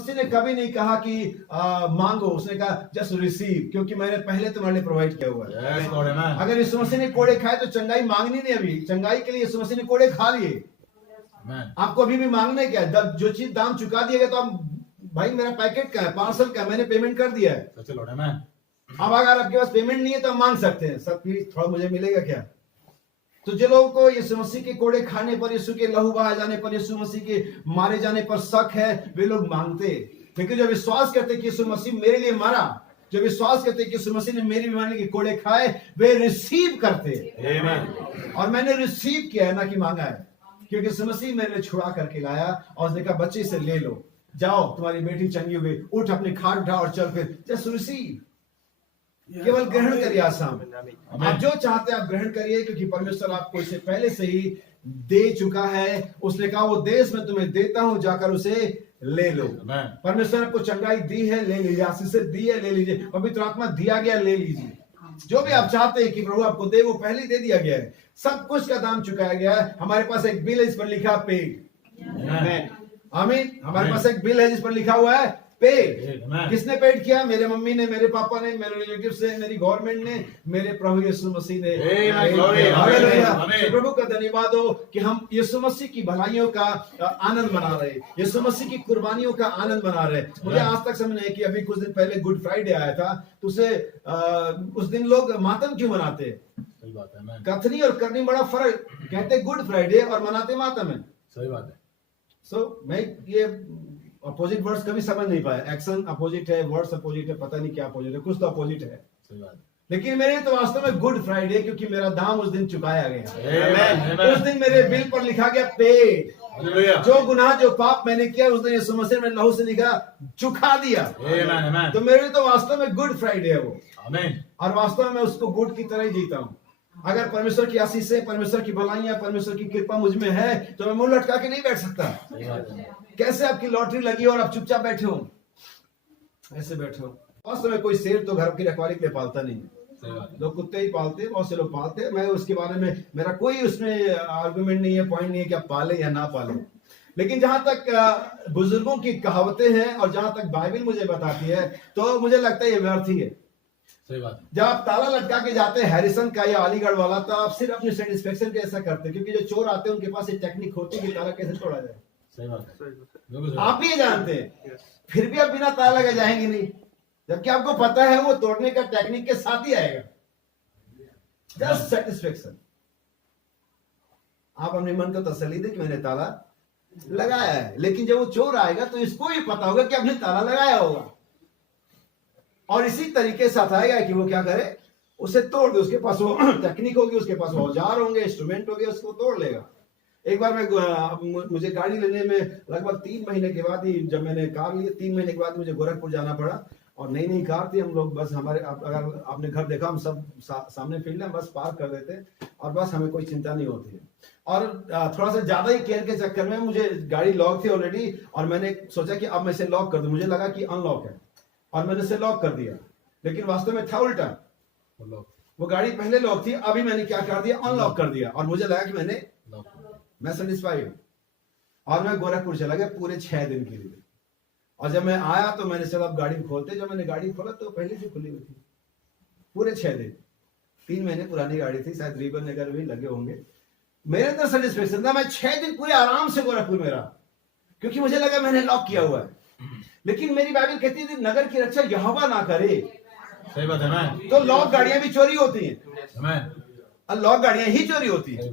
मसीह ने कभी नहीं कहा कि मांगो, उसने कहा जस्ट रिसीव, क्योंकि मैंने पहले तुम्हारे लिए प्रोवाइड किया हुआ है। Yes, Lord, amen. अगर यीशु मसीह ने कोड़े खाए तो चंगाई मांगनी नहीं, अभी चंगाई के लिए यीशु मसीह ने कोड़े खा लिए। Amen. आपको अभी भी मांगने क्या है? जो चीज दाम चुका दिएगा तो आप, भाई मेरा पैकेट का है, पार्सल का, मैंने पेमेंट कर दिया है। Such a Lord, amen. अब अगर आपके पास पेमेंट नहीं है तो आप मांग सकते हैं, सब कुछ थोड़ा मुझे मिलेगा क्या? तो जो लोगों को यीशु मसीह के कोड़े खाने पर, यीशु के लहू बहाए जाने पर, यीशु मसीह के मारे जाने पर शक है, वे लोग मांगते। लेकिन जो विश्वास करते कि यीशु मसीह मेरे लिए मरा, जो विश्वास करते कि यीशु मसीह ने मेरी बीमारी के कोड़े खाए, वे रिसीव करते। Amen. और मैंने रिसीव किया है, ना कि मांगा है, क्योंकि यीशु मसीह मेरे लिए छुड़ा करके लाया और उसने कहा बच्चे से ले लो, जाओ तुम्हारी बेटी चंगी हो गई, उठ अपनी खाट उठा और चल, फिर जस्ट रिसीव। केवल ग्रहण करिए आसान। आप जो चाहते हैं आप ग्रहण करिए, क्योंकि परमेश्वर आपको इसे पहले से ही दे चुका है। उसने कहा वो देश में तुम्हें देता हूं, जाकर उसे ले लो। Amen. परमेश्वर आपको चंगाई दी है, ले लीजिए। आशीष दी है, ले लीजिए। पवित्र आत्मा दिया गया, ले लीजिए। जो भी आप चाहते हैं कि प्रभु आपको दे, वो पहले दे दिया गया है। सब कुछ का दाम चुकाया गया है। हमारे पास एक बिल है, इस पर लिखा पेड। आमीन। हमारे पास एक बिल है जिस पर लिखा हुआ है पेड। Amen. किसने पेड किया? मेरे मम्मी ने, मेरे पापा ने, मेरे रिलेटिव से, मेरी गवर्नमेंट ने, मेरे प्रभु यीशु मसीह ने। Amen. Glory. हालेलुया। Amen. तो प्रभु का धन्यवाद हो कि हम यीशु मसीह की भलाइयों का आनंद मना रहे, यीशु मसीह की कुर्बानियों का आनंद मना रहे। मुझे आज तक समझ नहीं कि अभी कुछ दिन पहले गुड फ्राइडे आया था, तो उसे उस दिन लोग मातम क्यों मनाते हैं? सही बात है, amen. कथनी और करनी बड़ा फर्क, कहते गुड फ्राइडे और मनाते मातम है। सही बात है। मैं ये अपोजिट वर्ड्स कभी समझ नहीं पाया। एक्शन अपोजिट है, वर्ड्स अपोजिट है, पता नहीं क्या अपोजिट है, कुछ तो अपोजिट है। सही बात है। लेकिन मेरे लिए तो वास्तव में गुड फ्राइडे, क्योंकि मेरा दाम उस दिन चुकाया गया। Amen. Amen. उस दिन मेरे बिल पर लिखा गया पेड। Hallelujah. जो गुनाह, जो पाप मैंने किया, उस दिन यीशु मसीह ने लहू से लिखा चुका दिया। Amen. Amen. तो मेरे लिए तो वास्तव में गुड फ्राइडे है वो, Amen. और वास्तव में मैं उसको गुड की तरह ही जीता हूँ। अगर परमेश्वर की आशीषें, परमेश्वर की भलाइयां, परमेश्वर की कृपा मुझ में है, तो मैं मुंह लटका के नहीं बैठ सकता। सही बात है। कैसे आपकी लॉटरी लगी और आप चुपचाप बैठे हो, ऐसे बैठे हो? वास्तव में कोई शेर तो घर की रखवाली के लिए पालता नहीं है। सही बात है। लोग कुत्ते ही पालते हैं, बहुत से लोग पालते हैं। मैं उसके बारे में, मेरा कोई उसमें आर्गुमेंट नहीं है, पॉइंट नहीं है कि आप पाले या ना पाले। लेकिन जहां तक बुजुर्गों की कहावतें हैं और जहां तक बाइबल मुझे बताती है, तो मुझे लगता है ये व्यर्थ ही है। सही बात है। जब आप ताला लटका के जाते हैं हैरिसन का या अलीगढ़ वाला, तो आप सिर्फ अपनी सेटिस्फेक्शन के ऐसा करते हैं, क्योंकि जो चोर आते हैं उनके पास एक टेक्निक होती है कि ताला कैसे तोड़ा जाए। सही बात है। बिल्कुल सही आप ही जानते हैं, फिर भी आप बिना ताला लगे जाएंगे नहीं, जबकि आपको पता है वो तोड़ने का टेक्निक के साथ ही आएगा। Just satisfaction. आप अपने मन को तसल्ली दे कि मैंने ताला लगाया है, लेकिन जब वो चोर आएगा तो इसको भी पता होगा कि आपने ताला लगाया होगा, और इसी तरीके से साथ आएगा कि वो क्या करे, उसे तोड़ दे। उसके पास वो टेक्निक होगी, उसके पास औजार होंगे, इंस्ट्रूमेंट होंगे, उसको तोड़ लेगा। एक बार मुझे गाड़ी लेने में लगभग 3 महीने के बाद ही, जब मैंने कार ली, 3 महीने के बाद मुझे गोरखपुर जाना पड़ा, और नई नई कार थी। हम लोग बस, हमारे अगर आपने घर देखा, हम सब सामने फील्ड है, बस पार्क कर देते और बस हमें कोई चिंता नहीं होती है। और थोड़ा सा ज्यादा ही केयर के चक्कर में मुझे, गाड़ी लॉक थी ऑलरेडी, और मैंने सोचा कि अब मैं इसे लॉक कर दूं। मुझे लगा कि अनलॉक है और मैंने इसे लॉक कर दिया, लेकिन वास्तव में था उल्टा। वो गाड़ी पहले लॉक थी, अभी मैंने क्या कर दिया, अनलॉक कर दिया, और मुझे लगा कि मैं सेटिस्फाइड हूं। और मैं गोरखपुर चला गया पूरे 6 दिन के लिए। और जब मैं आया तो मैंने चला अब गाड़ी खोलते, जब मैंने गाड़ी खोला तो पहले से खुली हुई थी पूरे 6 दिन। 3 महीने पुरानी गाड़ी थी, शायद रिबन वगैरह भी लगे होंगे। मेरे अंदर सेटिस्फेक्शन था, मैं 6 दिन पूरे आराम से गोरखपुर में रहा, क्योंकि मुझे लगा मैंने लॉक किया हुआ है। लेकिन मेरी बाइबल कहती है नगर की रक्षा यहोवा ना करे। सही बात है। मैं तो लॉक गाड़ियां भी चोरी होती हैं, मैं लॉक गाड़ियां ही चोरी होती हैं,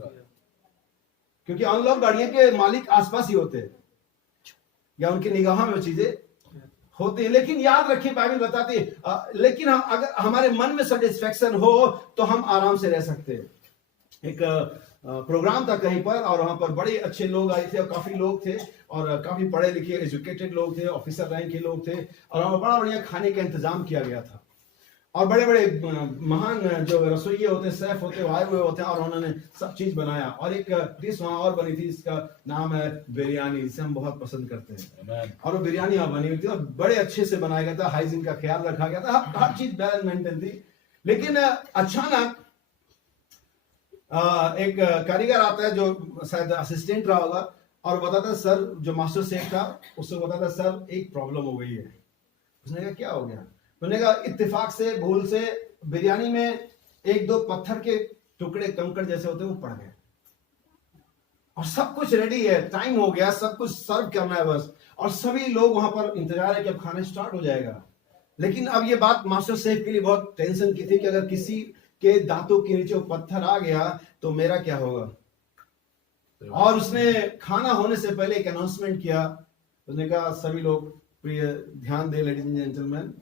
क्योंकि अनलॉक गाड़ियों के मालिक आसपास ही होते हैं, या उनकी निगाह में वो चीजें होती है। लेकिन याद रखिए, बाइबल बताती है, लेकिन हम, अगर हमारे मन में सेटिस्फेक्शन हो तो हम आराम से रह सकते हैं। एक प्रोग्राम था कहीं पर, और वहां पर बड़े अच्छे लोग आए थे, और काफी लोग थे, और काफी पढ़े लिखे एजुकेटेड लोग थे, ऑफिसर रैंक के लोग थे, और वहां बड़ा बढ़िया खाने का इंतजाम किया गया था। और बड़े बड़े महान जो रसोइये होते, शेफ होते, आए हुए होते हैं, और उन्होंने सब चीज बनाया। और एक डिश वहां और बनी थी, इसका नाम है बिरयानी, जिसे हम बहुत पसंद करते हैं। और वो बिरयानी वहां बनी हुई थी, और बड़े अच्छे से बनाया गया था, हाइजीन का ख्याल रखा गया था, हर चीज बैलेंस मेंटेन थी। लेकिन अचानक एक कारीगर आता है, जो शायद असिस्टेंट रहा होगा, और बताता सर, जो मास्टर शेफ था उससे बताता सर एक प्रॉब्लम हो गई है। उसने कहा क्या हो गया? उसने कहा इत्तेफाक से भूल से बिरयानी में एक दो पत्थर के टुकड़े कंकड़ जैसे होते हैं वो पड़ गए और सब कुछ रेडी है, टाइम हो गया, सब कुछ सर्व करना है बस, और सभी लोग वहां पर इंतजार है कि अब खाना स्टार्ट हो जाएगा। लेकिन अब ये बात मास्टर शेफ के लिए बहुत टेंशन की थी कि अगर किसी के दांतों के नीचे वो पत्थर आ गया तो मेरा क्या होगा। और उसने खाना होने से पहले एक अनाउंसमेंट किया। उसने कहा सभी लोग प्रिय ध्यान दे लेडीज एंड जेंटलमैन,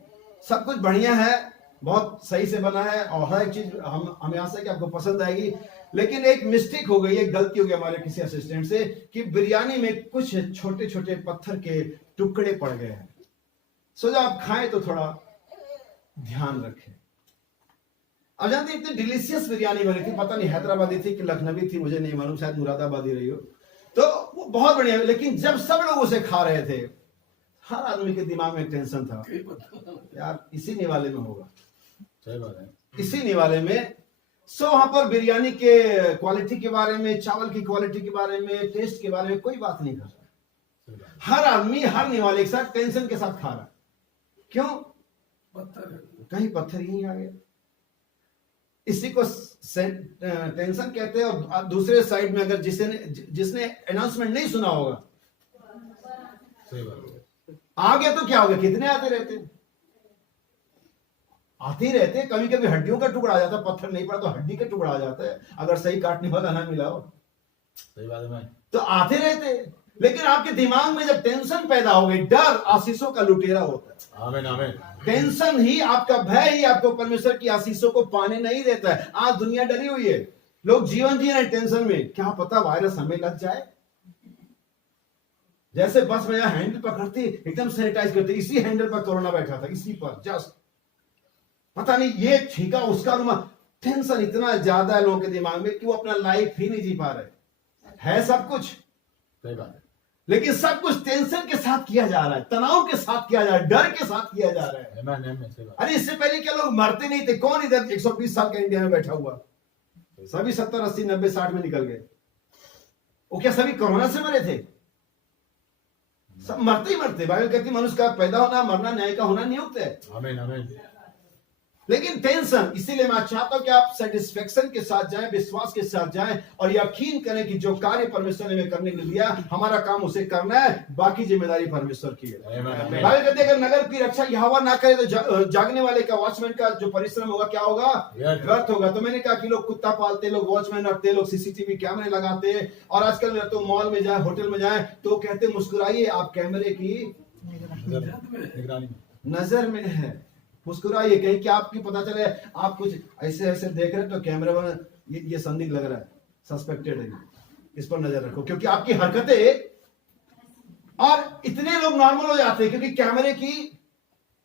सब कुछ बढ़िया है, बहुत सही से बना है और हर एक चीज हमें आशा है कि आपको पसंद आएगी, लेकिन एक मिस्टेक हो गई, एक गलती हो गई हमारे किसी असिस्टेंट से कि बिरयानी में कुछ छोटे छोटे पत्थर के टुकड़े पड़ गए हैं। सो जब आप खाएं तो थोड़ा ध्यान रखें। अब जानते इतनी डिलीशियस बिरयानी बनी थी, पता नहीं हैदराबादी थी कि लखनवी थी, मुझे नहीं मालूम, शायद मुरादाबादी रही हो, तो वो बहुत बढ़िया। लेकिन जब सब लोग उसे खा रहे थे, हर आदमी के दिमाग में टेंशन था, यार इसी निवाले में होगा, सही बात है, इसी निवाले में। सो वहां पर बिरयानी के क्वालिटी के बारे में, चावल की क्वालिटी के बारे में, टेस्ट के बारे में कोई बात नहीं कर रहा। हर आदमी हर निवाले के साथ टेंशन के साथ खा रहा। क्यों? कहीं पत्थर ही नहीं आ गया। इसी को टेंशन कहते हैं। और दूसरे साइड में अगर जिसने अनाउंसमेंट नहीं सुना होगा, सही बात है, आ गया तो क्या होगा? कितने आते रहते कभी कभी हड्डियों का टुकड़ा आ जाता है, पत्थर नहीं पड़ा तो हड्डी का टुकड़ा आ जाता है, अगर सही काटने वाला ना मिला हो। सही बात है मैं, तो आते रहते। लेकिन आपके दिमाग में जब टेंशन पैदा हो गई, डर आशीषों का लुटेरा होता है। आमीन आमीन। टेंशन ही, आपका भय ही आपको परमेश्वर की आशीषों को पाने नहीं देता है। आज दुनिया डरी हुई है, लोग जीवन जी रहे हैं टेंशन में, क्या पता वायरस हमें लग जाए। जैसे बस में हैंडल पकड़ती एकदम सैनिटाइज करती, इसी हैंडल पर कोरोना बैठा था, इसी पर जस्ट पता नहीं ये छींका उसका रुमाल। टेंशन इतना ज्यादा है लोगों के दिमाग में कि वो अपना लाइफ ही नहीं जी पा रहे। है सब कुछ, सही बात है, लेकिन सब कुछ टेंशन के साथ किया जा रहा है, तनाव के साथ किया जा रहा है, डर के साथ किया जा रहा है। आमीन आमीन, सही बात। अरे इससे पहले क्या लोग मरते नहीं थे? कौन इधर 120 साल का इंडिया में बैठा हुआ? सभी 70 80 90 60 में निकल गए। वो क्या सभी कोरोना से मरे थे? सब मरते ही मरते। बाइबल कहती मनुष्य का पैदा होना, मरना, न्याय का होना नियुक्त है। आमीन आमीन। लेकिन टेंशन, इसीलिए मैं चाहता हूं कि आप सेटिस्फेक्शन के साथ जाएं, विश्वास के साथ जाएं और यकीन करें कि जो कार्य परमेश्वर ने हमें करने के लिए दिया, हमारा काम उसे करना है, बाकी जिम्मेदारी परमेश्वर की है। बाइबल कहती है अगर नगर की रक्षा यहोवा ना करे तो जागने वाले का, वॉचमैन का जो परिश्रम होगा क्या होगा? व्यर्थ होगा। तो मैंने कहा कि लोग कुत्ता पालते, लोग वॉचमैन रखते, लोग सीसीटीवी कैमरे लगाते, और आजकल तो मॉल में जाए, होटल में जाए तो कहते मुस्कुराइए, आप कैमरे की नजर में है, मुस्कुराइए। कहीं क्या आपकी पता चले आप कुछ ऐसे ऐसे देख रहे तो कैमरे में ये संदिग्ध लग रहा है, सस्पेक्टेड है, इस पर नजर रखो, क्योंकि आपकी हरकतें। और इतने लोग नॉर्मल हो जाते हैं क्योंकि कैमरे की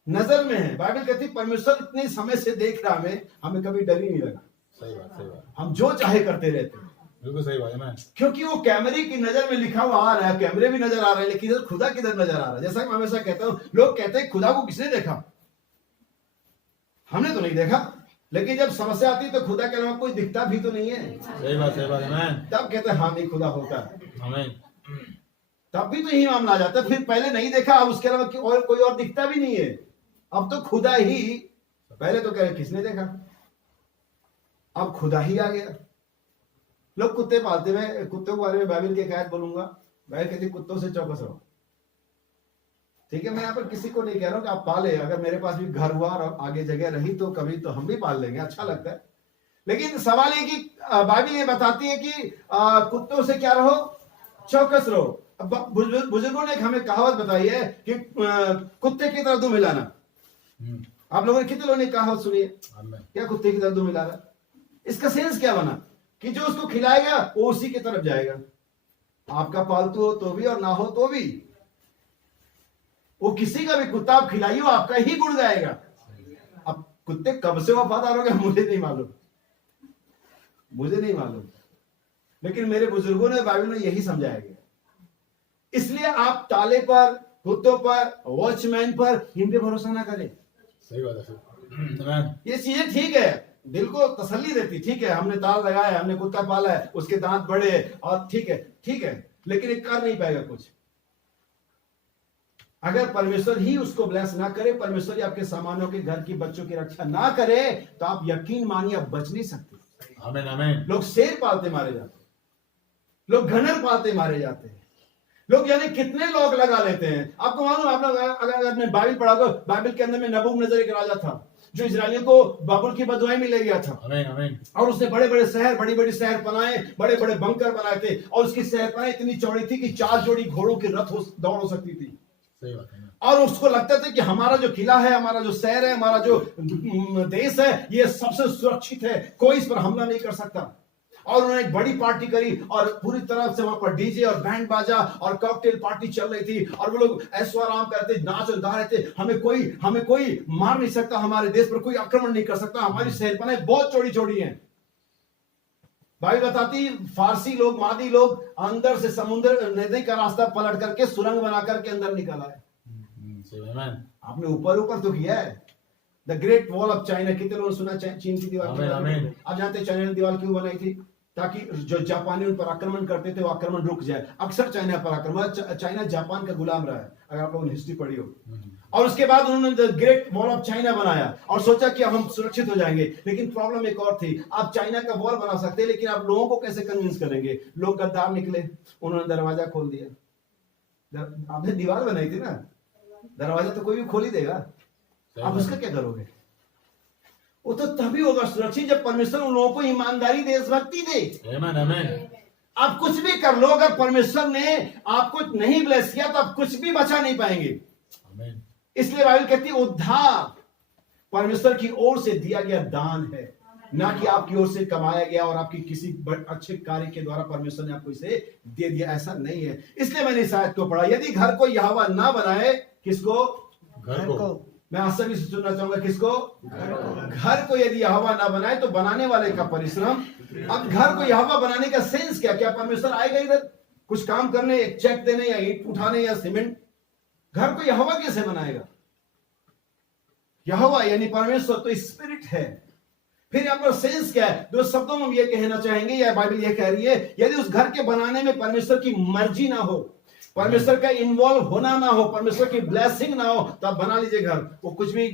नजर में है। बाइबल कहती है परमेश्वर इतने समय से देख रहा, हमें कभी डर ही नहीं लगा। सही बात, सही बात, हम जो चाहे करते रहते हैं, बिल्कुल सही बात है मैं, क्योंकि वो कैमरे की नजर में लिखा हुआ आ रहा है। कैमरे भी नजर आ रहे हैं, लेकिन खुदा किधर नजर आ रहा है? जैसा कि मैं हमेशा कहता हूं, लोग कहते हैं खुदा को किसने देखा? हमने तो नहीं देखा। लेकिन जब समस्या आती है तो खुदा के अलावा कोई दिखता भी तो नहीं है। सही बात है मैं, तब कहते हैं हाँ नहीं खुदा होता है, आमीन। तब भी तो यही मामला आ जाता है। फिर पहले नहीं देखा, अब उसके अलावा और कोई और दिखता भी नहीं है, अब तो खुदा ही। पहले तो कह रहे किसने देखा, अब खुदा ही आ गया। लोग कुत्ते पालते, मैं कुत्तों के बारे में बाइबल की एक आयत बोलूंगा। बाइबल कहती कुत्तों से चौकस रहो। ठीक है, मैं यहाँ पर किसी को नहीं कह रहा हूं कि आप पाले। अगर मेरे पास भी घर हुआ और आगे जगह रही तो कभी तो हम भी पाल लेंगे, अच्छा लगता है। लेकिन सवाल ये कि बाइबल ये बताती है कि कुत्तों से क्या रहो? चौकस रहो। बुजुर्गों ने हमें कहावत बताई है कि कुत्ते की तरफ दुम हिलाना। आप लोगों ने कितने लोगों ने कहावत सुनी है? क्या कुत्ते की तरफ दुम हिलाना? इसका सेंस क्या बना कि जो उसको खिलाएगा वो उसी की तरफ जाएगा। आपका पालतू हो तो भी और ना हो तो भी, वो किसी का भी कुत्ता आप खिलाइए आपका ही गुण गाएगा। अब कुत्ते कब से वफादार हो गए मुझे नहीं मालूम, लेकिन मेरे बुजुर्गों ने बाइबल में यही समझाया गया। इसलिए आप ताले पर, कुत्तों पर, वॉचमैन पर, इन पे भरोसा ना करें। सही बात है, ये चीजें ठीक है, दिल को तसल्ली देती, ठीक है हमने ताला लगाया, हमने कुत्ता पाला है, उसके दांत बड़े और ठीक है, लेकिन ये कर नहीं पाएगा कुछ। अगर परमेश्वर ही उसको ब्लेस ना करे, परमेश्वर ही आपके सामानों के, घर की, बच्चों की रक्षा ना करे, तो आप यकीन मानिए आप बच नहीं सकते। आमीन आमीन। लोग शेर पालते मारे जाते हैं, लोग घनर पालते मारे जाते हैं, लोग यानी कितने लोग लगा लेते हैं। आपको मालूम, आप लोग अगर आपने बाइबल पढ़ा तो बाइबल के अंदर में नबूकदनेस्सर एक राजा था जो इजरायलियों को बाबुल की बदुआई में ले गया था। आमीन आमीन। और उसने बड़े बड़े शहर, बड़ी बड़ी शहर बनाए, बड़े बड़े बंकर बनाए थे, और उसकी शहरपनाह इतनी चौड़ी थी कि 4 जोड़ी घोड़ों की रथ दौड़ हो सकती थी। सही बात है। और उसको लगता था कि हमारा जो किला है, हमारा जो शहर है, हमारा जो देश है, ये सबसे सुरक्षित है, कोई इस पर हमला नहीं कर सकता। और उन्होंने एक बड़ी पार्टी करी और पूरी तरह से वहां पर डीजे और बैंड बाजा और कॉकटेल पार्टी चल रही थी, और वो लोग ऐशो आराम करते, नाच और गा रहे थे। हमें कोई मार नहीं सकता, हमारे देश पर कोई आक्रमण नहीं कर सकता, हमारी शहरपनाह बहुत चौड़ी चौड़ी है। बाइबल बताती, फारसी लोग, मादी लोग अंदर से समुद्र नदी का रास्ता पलट करके सुरंग बना करके अंदर निकल आए। आपने ऊपर ऊपर तो किया है। The great wall of China, कितने लोगों ने सुना चीन की दीवार? आप जानते हैं चाइना ने दीवार क्यों बनाई थी? ताकि जो जापानी उन पर आक्रमण करते थे वो आक्रमण रुक जाए। अक्सर चाइना पर आक्रमण, चाइना जापान का गुलाम रहा है, अगर आप लोगों ने हिस्ट्री पढ़ी हो। और उसके बाद उन्होंने the great wall of China बनाया और सोचा कि अब हम सुरक्षित हो जाएंगे। लेकिन प्रॉब्लम एक और थी, आप चाइना का वॉल बना सकते, लेकिन आप लोगों को कैसे कन्विंस करेंगे? लोग गद्दार निकले, उन्होंने दरवाजा खोल दिया। आपने दीवार बनाई थी ना, दरवाजा तो कोई भी खोल ही देगा, आप उसका क्या करोगे? वो तो तभी होगा सुरक्षित जब परमेश्वर उन लोगों को ईमानदारी, देशभक्ति दे। आमीन आमीन। आप कुछ भी कर लो, अगर परमेश्वर ने आपको नहीं ब्लेस किया तो आप कुछ भी बचा नहीं पाएंगे। आमीन। इसलिए बाइबल कहती है उद्धार परमेश्वर की ओर से दिया गया दान है, ना कि आपकी ओर से कमाया गया और आपकी किसी अच्छे कार्य के द्वारा परमेश्वर ने आपको इसे दे दिया, ऐसा नहीं है। इसलिए मैंने इस आयत को पढ़ा, यदि घर को यहोवा ना बनाए, किसको? घर को। मैं आप सभी से सुनना चाहूंगा, किसको? घर को यदि यहोवा ना बनाए तो बनाने वाले का परिश्रम। अब घर को यहोवा बनाने का सेंस क्या? क्या परमेश्वर आएगा इधर कुछ काम करने, एक चेक देने या ईंट उठाने या सीमेंट? घर को यहोवा कैसे बनाएगा? यहोवा यानी परमेश्वर तो स्पिरिट है। फिर यहां पर सेंस क्या है? दो शब्दों में ये कहना चाहेंगे, या बाइबल ये कह रही है, यदि उस घर के बनाने में परमेश्वर की मर्जी ना हो, परमेश्वर का इन्वॉल्व होना ना हो, परमेश्वर की ब्लेसिंग ना हो, तो आप बना लीजिए घर, वो कुछ भी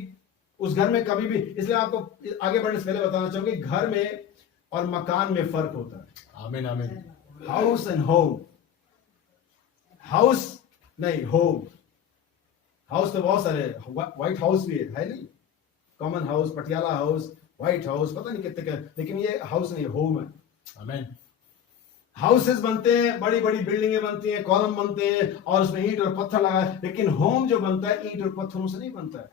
उस घर में कभी भी। इसलिए आपको आगे बढ़ने से पहले बताना चाहूंगा, घर में और मकान में फर्क होता है। आमीन आमीन। हाउस एंड होम, हाउस नहीं होम। हाउस तो बहुत सारे, व्हाइट हाउस भी है नहीं? Common house, Patiala house, white house, पता नहीं कितने का, लेकिन ये हाउस नहीं, होम है। आमीन। हाउसेस बनते हैं, बड़ी बड़ी बिल्डिंगें बनती हैं, कॉलम बनते हैं और उसमें ईंट और पत्थर लगा है, लेकिन होम जो बनता है ईंट और पत्थरों से नहीं बनता है।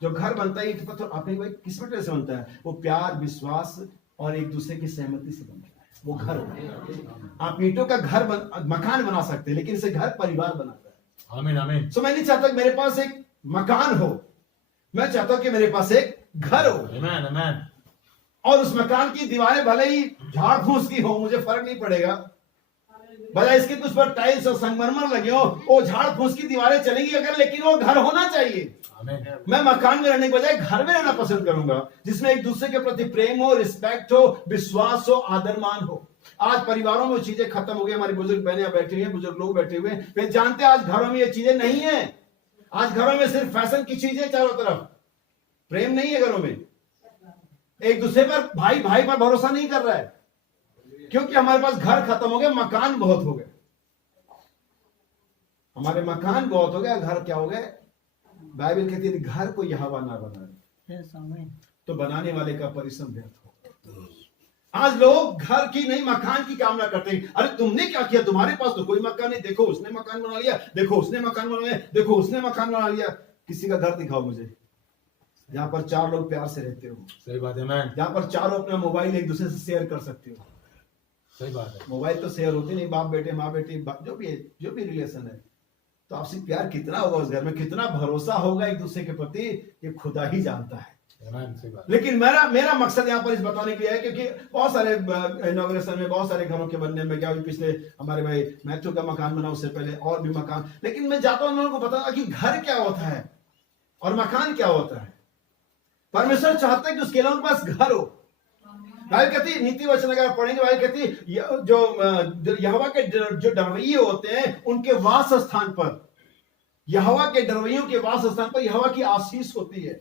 जो घर बनता है ईंट पत्थर, अपने किस वजह से बनता है? वो प्यार, विश्वास और एक दूसरे की सहमति से बनता है, वो घर होता है। आप ईंटों का घर मकान बना सकते हैं, लेकिन इसे घर परिवार बनाता है। आमीन आमीन। तो मैं नहीं चाहता कि मेरे पास एक मकान हो, मैं चाहता हूं कि मेरे पास एक घर हो। आमीन आमीन। और उस मकान की दीवारें भले ही झाड़ फूस की हो, मुझे फर्क नहीं पड़ेगा, भले इसके कुछ पर टाइल्स और संगमरमर लगे हो, वो झाड़ फूस की दीवारें चलेंगी अगर, लेकिन वो घर होना चाहिए। मैं मकान में रहने के बजाय घर में रहना पसंद करूंगा, जिसमें एक दूसरे के प्रति प्रेम हो, रिस्पेक्ट हो, विश्वास हो, आदरमान हो। आज परिवारों में चीजें खत्म हो गई। हमारी बुजुर्ग बहनें बैठी हुई हैं, बुजुर्ग लोग बैठे हुए हैं, वे जानते हैं आज घरों में ये चीजें नहीं है। आज घरों में सिर्फ फैशन की चीजें, चारों तरफ प्रेम नहीं है घरों में। एक दूसरे पर, भाई भाई पर भरोसा नहीं कर रहा है, क्योंकि हमारे पास घर खत्म हो गए, मकान बहुत हो गए। हमारे मकान बहुत हो गया, घर क्या हो गए? बाइबल कहती है घर को यहोवा ना बनाए तो बनाने वाले का परिश्रम व्यर्थ हो। आज लोग घर की नहीं, मकान की कामना करते हैं। अरे तुमने क्या किया? तुम्हारे पास तो कोई मकान नहीं, देखो उसने मकान बना लिया, देखो उसने मकान बना लिया, देखो उसने मकान बना लिया। किसी का घर दिखाओ मुझे जहां पर 4 लोग प्यार से रहते हो। सही बात है मैन। जहां पर चारों अपना मोबाइल एक दूसरे से शेयर कर सकते हो। सही बात है। मोबाइल तो शेयर होती नहीं, बाप बेटे, माँ बेटी, जो भी रिलेशन है, तो आपसे प्यार कितना होगा उस घर में, कितना भरोसा होगा एक दूसरे के प्रति, ये खुदा ही जानता है। लेकिन मेरा मकसद यहाँ पर इस बताने के लिए है, क्योंकि बहुत सारे इनॉग्रेशन में, बहुत सारे घरों के बनने में, क्या पिछले हमारे भाई मैथ्यू का मकान बना, उससे पहले और भी मकान, लेकिन मैं जाता हूं उन लोगों को बताना कि घर क्या होता है और मकान क्या होता है। परमेश्वर चाहता है कि उसके लोगों के पास घर हो, बाइबल कहती है, नीति वचन अगर पढ़ेंगे, बाइबल कहती है जो यहोवा के जो डरवैये होते हैं उनके वास स्थान पर, यहोवा के डरवैयों के वास स्थान पर यहोवा की आशीष होती है।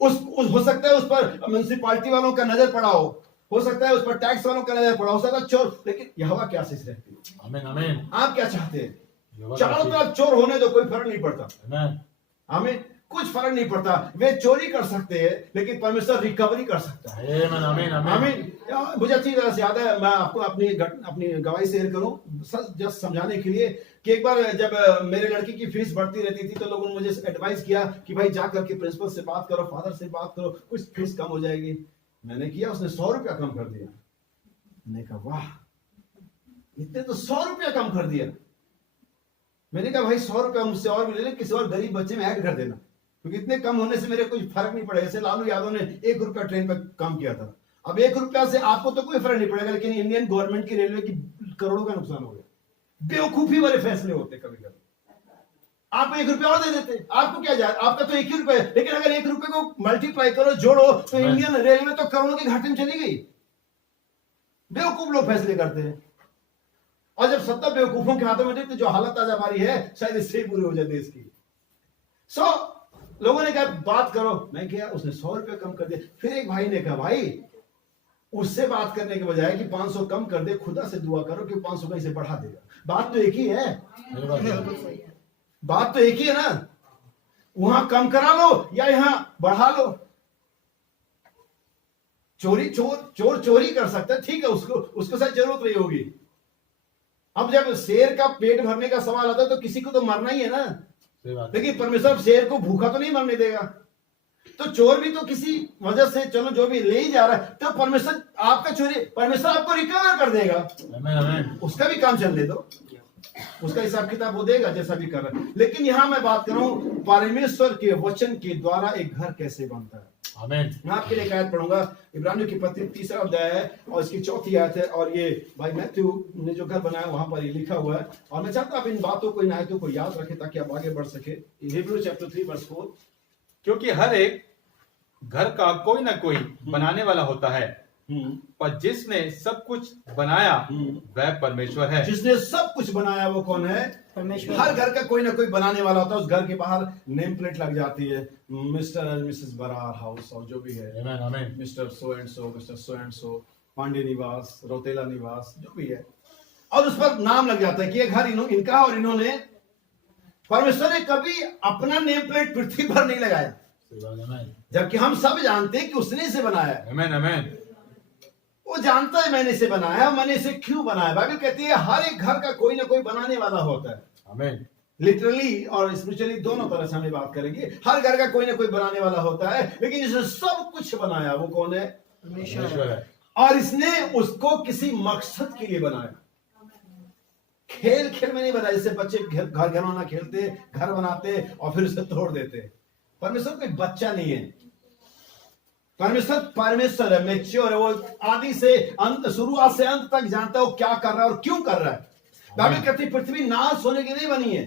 उस हो सकता है उस पर म्युनिसिपालिटी वालों का नजर पड़ा हो सकता है उस पर टैक्स वालों का नजर पड़ा हो सकता है चोर, लेकिन यहोवा की आशीष रहती है। आमीन आमीन। आप क्या चाहते हैं? यहोवा चारों की तरफ चोर होने दो, कोई फर्क नहीं पड़ता, आमीन हमें कुछ फर्क नहीं पड़ता। वे चोरी कर सकते हैं लेकिन परमेश्वर रिकवरी कर सकता है। आमीन आमीन आमीन। आमीन। मुझे अच्छी तरह से याद है, मैं आपको अपनी गवाही शेयर करूं जस्ट समझाने के लिए, कि एक बार जब मेरे लड़की की फीस बढ़ती रहती थी तो लोगों ने मुझे एडवाइस किया कि भाई जा करके प्रिंसिपल से बात करो, फादर से बात करो, कुछ फीस कम हो जाएगी। मैंने किया, उसने 100 रुपया कम कर दिया। मैंने कहा वाह, इतने तो 100 रुपया कम कर दिया। मैंने कहा भाई 100 रुपया मुझसे और भी ले ले, किसी और गरीब बच्चे में ऐड कर देना, क्योंकि इतने कम होने से मेरे कोई फर्क नहीं पड़ेगा। जैसे लालू यादव ने 1 रुपया ट्रेन पर कम किया था, अब 1 रुपया से आपको तो कोई फर्क नहीं पड़ेगा, लेकिन इंडियन गवर्नमेंट की रेलवे की करोड़ों का नुकसान हो गया। बेवकूफी वाले फैसले होते कभी कभी। आप 1 रुपया और दे देते, आपको क्या जाए, आपका तो 1 ही रुपया है, लेकिन अगर 1 रुपये को मल्टीप्लाई करो, जोड़ो, तो इंडियन रेलवे तो करोड़ों के घाटे में चली गई। बेवकूफ लोग फैसले करते हैं, और जब सत्ता बेवकूफों के हाथों में देते, जो हालत आज हमारी है शायद इससे ही पूरी हो जाए देश की। लोगों ने कहा बात करो, मैं किया, उसने 100 रुपया कम कर दिया। फिर एक भाई ने कहा भाई उससे बात करने के बजाय कि 500 कम कर दे, खुदा से दुआ करो कि 500 कहीं से बढ़ा देगा। बात तो एक ही है, बात तो एक ही है ना, वहां कम करा लो या यहां बढ़ा लो। चोर चोरी कर सकता है, ठीक है, उसको शायद जरूरत नहीं होगी। अब जब शेर का पेट भरने का सवाल आता है तो किसी को तो मरना ही है ना, लेकिन परमेश्वर शेर को भूखा तो नहीं मरने देगा। तो चोर भी तो किसी वजह से, चलो जो भी ले ही जा रहा है, तो परमेश्वर आपका चोरी, परमेश्वर आपको रिकवर कर देगा। आमीन। उसका भी काम चलने दो, उसका हिसाब किताब वो देगा जैसा भी कर रहा है। लेकिन यहां मैं बात कर रहा हूं परमेश्वर के वचन के द्वारा एक घर कैसे बनता है। आमीन। मैं आपके लिए एक आयत पढ़ूंगा, इब्रानियों की पत्री 3 अध्याय है और इसकी 4 आयत है, और ये भाई मैथ्यू ने जो घर बनाया वहां पर ये लिखा हुआ है, और मैं चाहता हूं आप इन बातों को, इन आयतों को याद रखें ताकि आप आगे बढ़ सके। हिब्रू चैप्टर 3 वर्स 4, क्योंकि हर एक घर का कोई ना कोई बनाने वाला होता है, पर जिसने सब कुछ बनाया वह परमेश्वर है। जिसने सब कुछ बनाया वो कौन है? परमेश्वर। हर घर का कोई ना कोई बनाने वाला होता है, उस घर के बाहर नेम प्लेट लग जाती है, Mr and Mrs Brar house और जो भी है, Mr so and so, Mr so and so, Pandey निवास, रौतेला निवास, जो भी है, और उस पर नाम लग जाता है कि ये घर इनका, और इन्होंने, परमेश्वर ने कभी अपना नेम प्लेट पृथ्वी पर नहीं लगाया, जबकि हम सब जानते हैं कि उसने इसे बनाया। आमीन आमीन। वो जानता है मैंने इसे बनाया, मैंने इसे क्यों बनाया। बाइबल कहती है हर एक घर का कोई ना कोई बनाने वाला होता है। आमीन। लिटरली और स्पिरिचुअली दोनों तरह से हमें बात करेंगे। हर घर का कोई ना कोई बनाने वाला होता है, लेकिन जिसने सब कुछ बनाया वो कौन है? परमेश्वर है। और इसने उसको किसी मकसद के लिए बनाया, खेल खेल में नहीं बनाया। जैसे बच्चे घर घरौना खेलते, घर बनाते और फिर उसे तोड़ देते। परमेश्वर कोई बच्चा नहीं है, परमेश्वर है, मैच्योर है, वो आदि से अंत, शुरुआत से अंत तक जानता है वो क्या कर रहा है और क्यों कर रहा है। बाइबल कहती है पृथ्वी नाश होने की नहीं बनी है।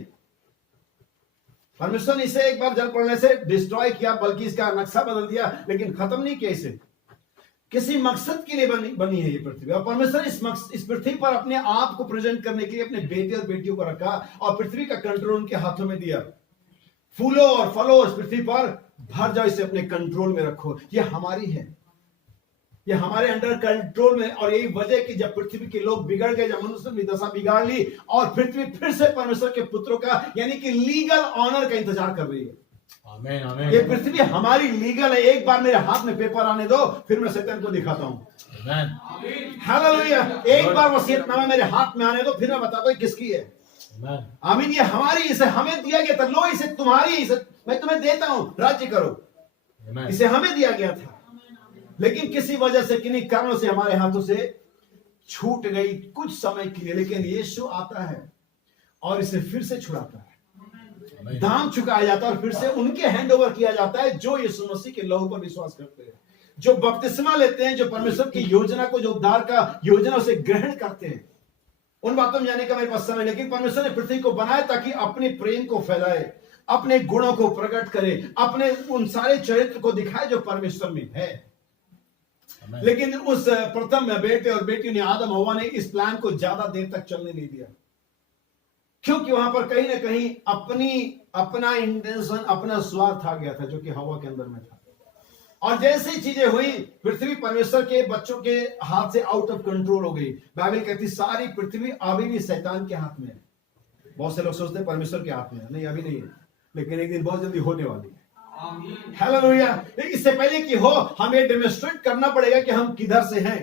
परमेश्वर ने इसे एक बार जल पड़ने से डिस्ट्रॉय किया, बल्कि इसका नक्शा बदल दिया, लेकिन खत्म नहीं किया इसे। किसी मकसद के लिए बनी है ये पृथ्वी, और परमेश्वर इस पृथ्वी पर अपने आप को प्रेजेंट करने के लिए अपने बेटे और बेटियों को रखा और पृथ्वी का कंट्रोल उनके हाथों में दिया। फूलों और फलों इस पृथ्वी पर भर जाओ, इसे अपने कंट्रोल में रखो। ये हमारी है, ये हमारे अंडर कंट्रोल में। और यही वजह कि जब पृथ्वी के लोग बिगड़ गए, जब मनुष्य ने दशा बिगाड़ ली, और पृथ्वी फिर से परमेश्वर के पुत्रों का यानी कि लीगल ऑनर का इंतजार कर रही है। आमीन आमीन। ये पृथ्वी हमारी लीगल है। एक बार मेरे हाथ में पेपर आने दो, फिर मैं शैतान को दिखाता हूं। आमीन हालेलुया। एक बार वसीयतनामा मेरे हाथ में आने दो, फिर मैं बताता हूं किसकी है। आमीन। ये हमारी, इसे हमें दिया गया था। लो इसे तुम्हारी, इसे मैं तुम्हें देता हूं, राज्य करो। इसे हमें दिया गया था, लेकिन किसी वजह से, किन्हीं कारणों से हमारे हाथों से छूट गई कुछ समय के लिए। लेकिन यीशु आता है और इसे फिर से छुड़ाता है, दाम चुकाया जाता है और फिर से उनके हैंड ओवर किया जाता है जो यीशु मसीह के लहू पर विश्वास करते हैं, जो बपतिस्मा लेते हैं, जो परमेश्वर की योजना को, जो उद्धार का योजना उसे ग्रहण करते हैं। उन बातों में जाने का मेरे पास समय, लेकिन परमेश्वर ने पृथ्वी को बनाया ताकि अपने प्रेम को फैलाए, अपने गुणों को प्रकट करे, अपने उन सारे चरित्र को दिखाए जो परमेश्वर में है। Amen. लेकिन उस प्रथम बेटे और बेटी ने आदम हवा ने इस प्लान को ज्यादा देर तक चलने नहीं दिया, क्योंकि वहां पर कहीं ना कहीं अपना इंटेंशन, अपना स्वार्थ आ गया था जो कि हवा के अंदर में था। और जैसे चीजें हुई, पृथ्वी परमेश्वर के बच्चों के हाथ से आउट ऑफ कंट्रोल हो गई। बाइबल कहती सारी पृथ्वी अभी भी शैतान के हाथ में है। बहुत से लोग सोचते हैं परमेश्वर के हाथ में है, नहीं अभी नहीं है, लेकिन एक दिन बहुत जल्दी होने वाली है। हालेलुया। इससे पहले कि हो, हमें डेमोन्स्ट्रेट करना पड़ेगा कि हम किधर से हैं।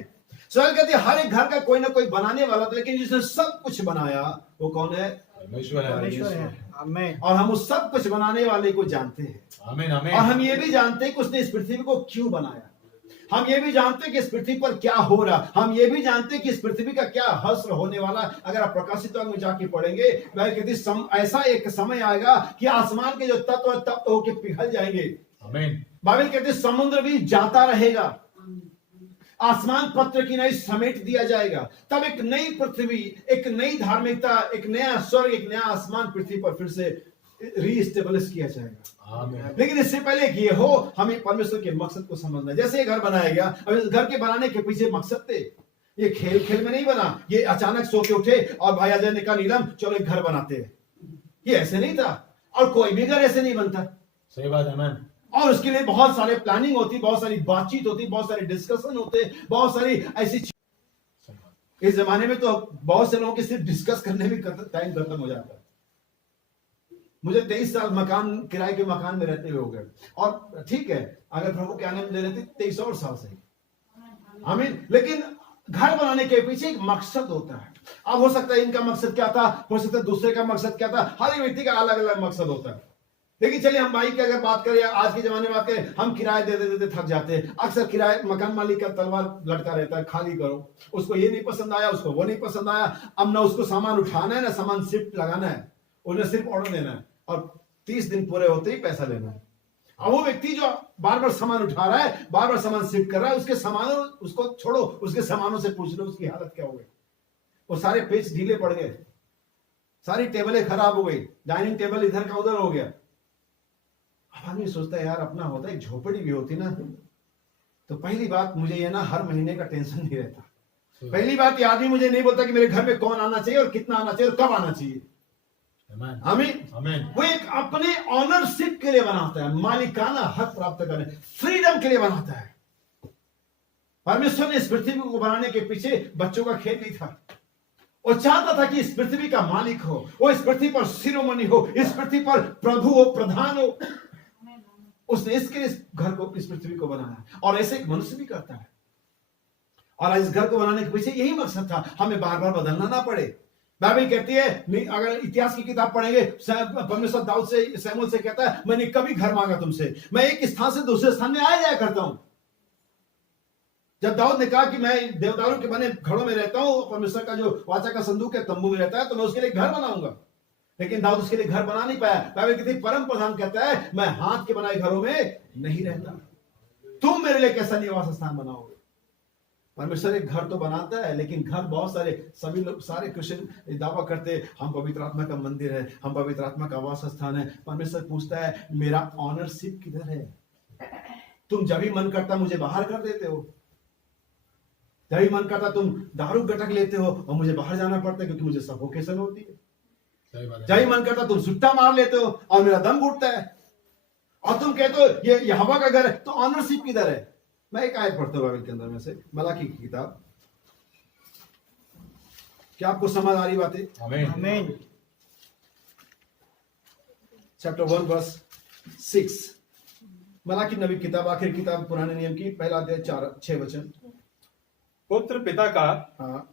सवाल कहते हैं हर एक घर का कोई ना कोई बनाने वाला था, लेकिन जिसने सब कुछ बनाया वो कौन है? परमेश्वर है। आमीन। और हम उस सब कुछ बनाने वाले को जानते हैं। आमीन आमीन। और हम ये भी जानते हैं कि उसने इस पृथ्वी को क्यों बनाया। हम ये भी जानते हैं कि इस पृथ्वी पर क्या हो रहा। हम ये भी जानते हैं कि इस पृथ्वी का क्या हश्र होने वाला। अगर आप प्रकाशित वाक्य में जाके पढ़ेंगे, वह कहती ऐसा एक समय आएगा कि आसमान के जो तत्व तप्त होकर पिघल जाएंगे। आमीन। बाइबल कहते समुद्र भी जाता रहेगा, आसमान पत्र की नई समेट दिया जाएगा। तब एक नई पृथ्वी, एक नई धार्मिकता, एक नया स्वर्ग, एक नया आसमान पृथ्वी पर फिर से रीस्टेब्लिश किया जाएगा। आमीन। लेकिन इससे पहले कि ये हो, हमें परमेश्वर के मकसद को समझना है। जैसे ये घर बनाया गया, अब इस घर के बनाने के पीछे मकसद थे। ये खेल खेल में नहीं बना, ये अचानक सो के उठे और भाई अजय ने कहा नीलम चलो एक घर बनाते हैं, ये ऐसे नहीं था। और कोई भी घर ऐसे नहीं बनता। सही बात है मैन। और उसके लिए बहुत सारे प्लानिंग होती, बहुत सारी बातचीत होती, बहुत सारे डिस्कशन होते, बहुत सारी ऐसी इस जमाने में तो बहुत से लोगों के सिर्फ डिस्कस करने में टाइम खत्म हो जाता है। मुझे 23 साल मकान किराए के मकान में रहते हुए हो गए, और ठीक है अगर प्रभु के आने में ले लेते 23 और साल से, आमीन। लेकिन घर बनाने के पीछे एक मकसद होता है। अब हो सकता है इनका मकसद क्या था, हो सकता है दूसरे का मकसद क्या था, हर एक व्यक्ति का अलग अलग मकसद होता है। लेकिन चलिए हम भाई की अगर बात करें, आज के जमाने में बात करें, हम किराए दे देते थक जाते हैं। अक्सर किराए मकान मालिक का तलवार लटका रहता है, खाली करो, उसको ये नहीं पसंद आया, उसको वो नहीं पसंद आया। अब ना उसको सामान उठाना है ना सामान शिफ्ट लगाना है, उन्हें सिर्फ ऑर्डर देना है और 30 दिन पूरे होते ही पैसा लेना है। अब वो व्यक्ति जो बार बार सामान उठा रहा है, बार बार सामान शिफ्ट कर रहा है, उसके सामानों उसको छोड़ो, उसके सामानों से पूछ लो उसकी हालत क्या हो गई। वो सारे पेज ढीले पड़ गए, सारी टेबलें खराब हो गई, डाइनिंग टेबल इधर का उधर हो गया। आदमी सोचता है यार अपना होता है, झोपड़ी भी होती ना तो पहली बात मुझे ये ना हर महीने का टेंशन नहीं रहता। पहली बात ये आदमी मुझे नहीं बोलता कि मेरे घर में कौन आना चाहिए और कितना आना चाहिए और कब आना चाहिए। आमीन आमीन। वो एक अपने ऑनरशिप के लिए बनाता है, मालिकाना हक प्राप्त करने, फ्रीडम के लिए बनाता है। परमेश्वर ने इस पृथ्वी को बनाने के पीछे बच्चों का खेल नहीं था। वो चाहता था कि इस पृथ्वी का मालिक हो, वो इस पृथ्वी पर शिरोमणि हो, इस पृथ्वी पर प्रभु हो, प्रधान हो। उसने इसके लिए इस घर को, इस पृथ्वी को बनाया, और ऐसे एक मनुष्य भी करता है। और इस घर को बनाने के पीछे यही मकसद था, हमें बार बार बदलना ना पड़े। बाइबल कहती है, अगर इतिहास की किताब पढ़ेंगे, परमेश्वर दाऊद से, शमूएल से कहता है मैंने कभी घर मांगा तुमसे, मैं एक स्थान से दूसरे स्थान में आया जाया करता हूं। जब दाऊद ने कहा कि मैं देवदारों के बने घरों में रहता हूं, परमेश्वर का जो वाचा का संदूक है तंबू में रहता है, तो मैं उसके लिए घर बनाऊंगा। लेकिन दाऊद उसके लिए घर बना नहीं पाया। बाइबल कहती है परम प्रधान कहता है मैं हाथ के बनाए घरों में नहीं रहता, तुम मेरे लिए कैसा निवास स्थान बनाओगे। परमेश्वर एक घर तो बनाता है, लेकिन घर बहुत सारे, सभी लोग, सारे क्रिश्चियन दावा करते हैं हम पवित्र आत्मा का मंदिर है, हम पवित्र आत्मा का आवास स्थान है। परमेश्वर पूछता है मेरा ऑनरशिप किधर है? तुम जब भी मन करता मुझे बाहर कर देते हो, जब भी मन करता तुम दारू गटक लेते हो और मुझे बाहर जाना पड़ता है क्योंकि मुझे सफोकेशन होती है। जब भी मन करता तुम सुट्टा मार लेते हो और मेरा दम घुटता है, और तुम कहते हो ये हवा का घर है, तो ऑनरशिप किधर है? मैं एक आयत पढ़ता हूं बाइबल के अंदर में से, मलाकी की किताब। क्या आपको समझ आ रही बातें? आमीन। चैप्टर 1 वर्स 6, मलाकी नबी किताब, आखिरी किताब पुराने नियम की, पहला अध्याय 4-6 वचन। पुत्र पिता का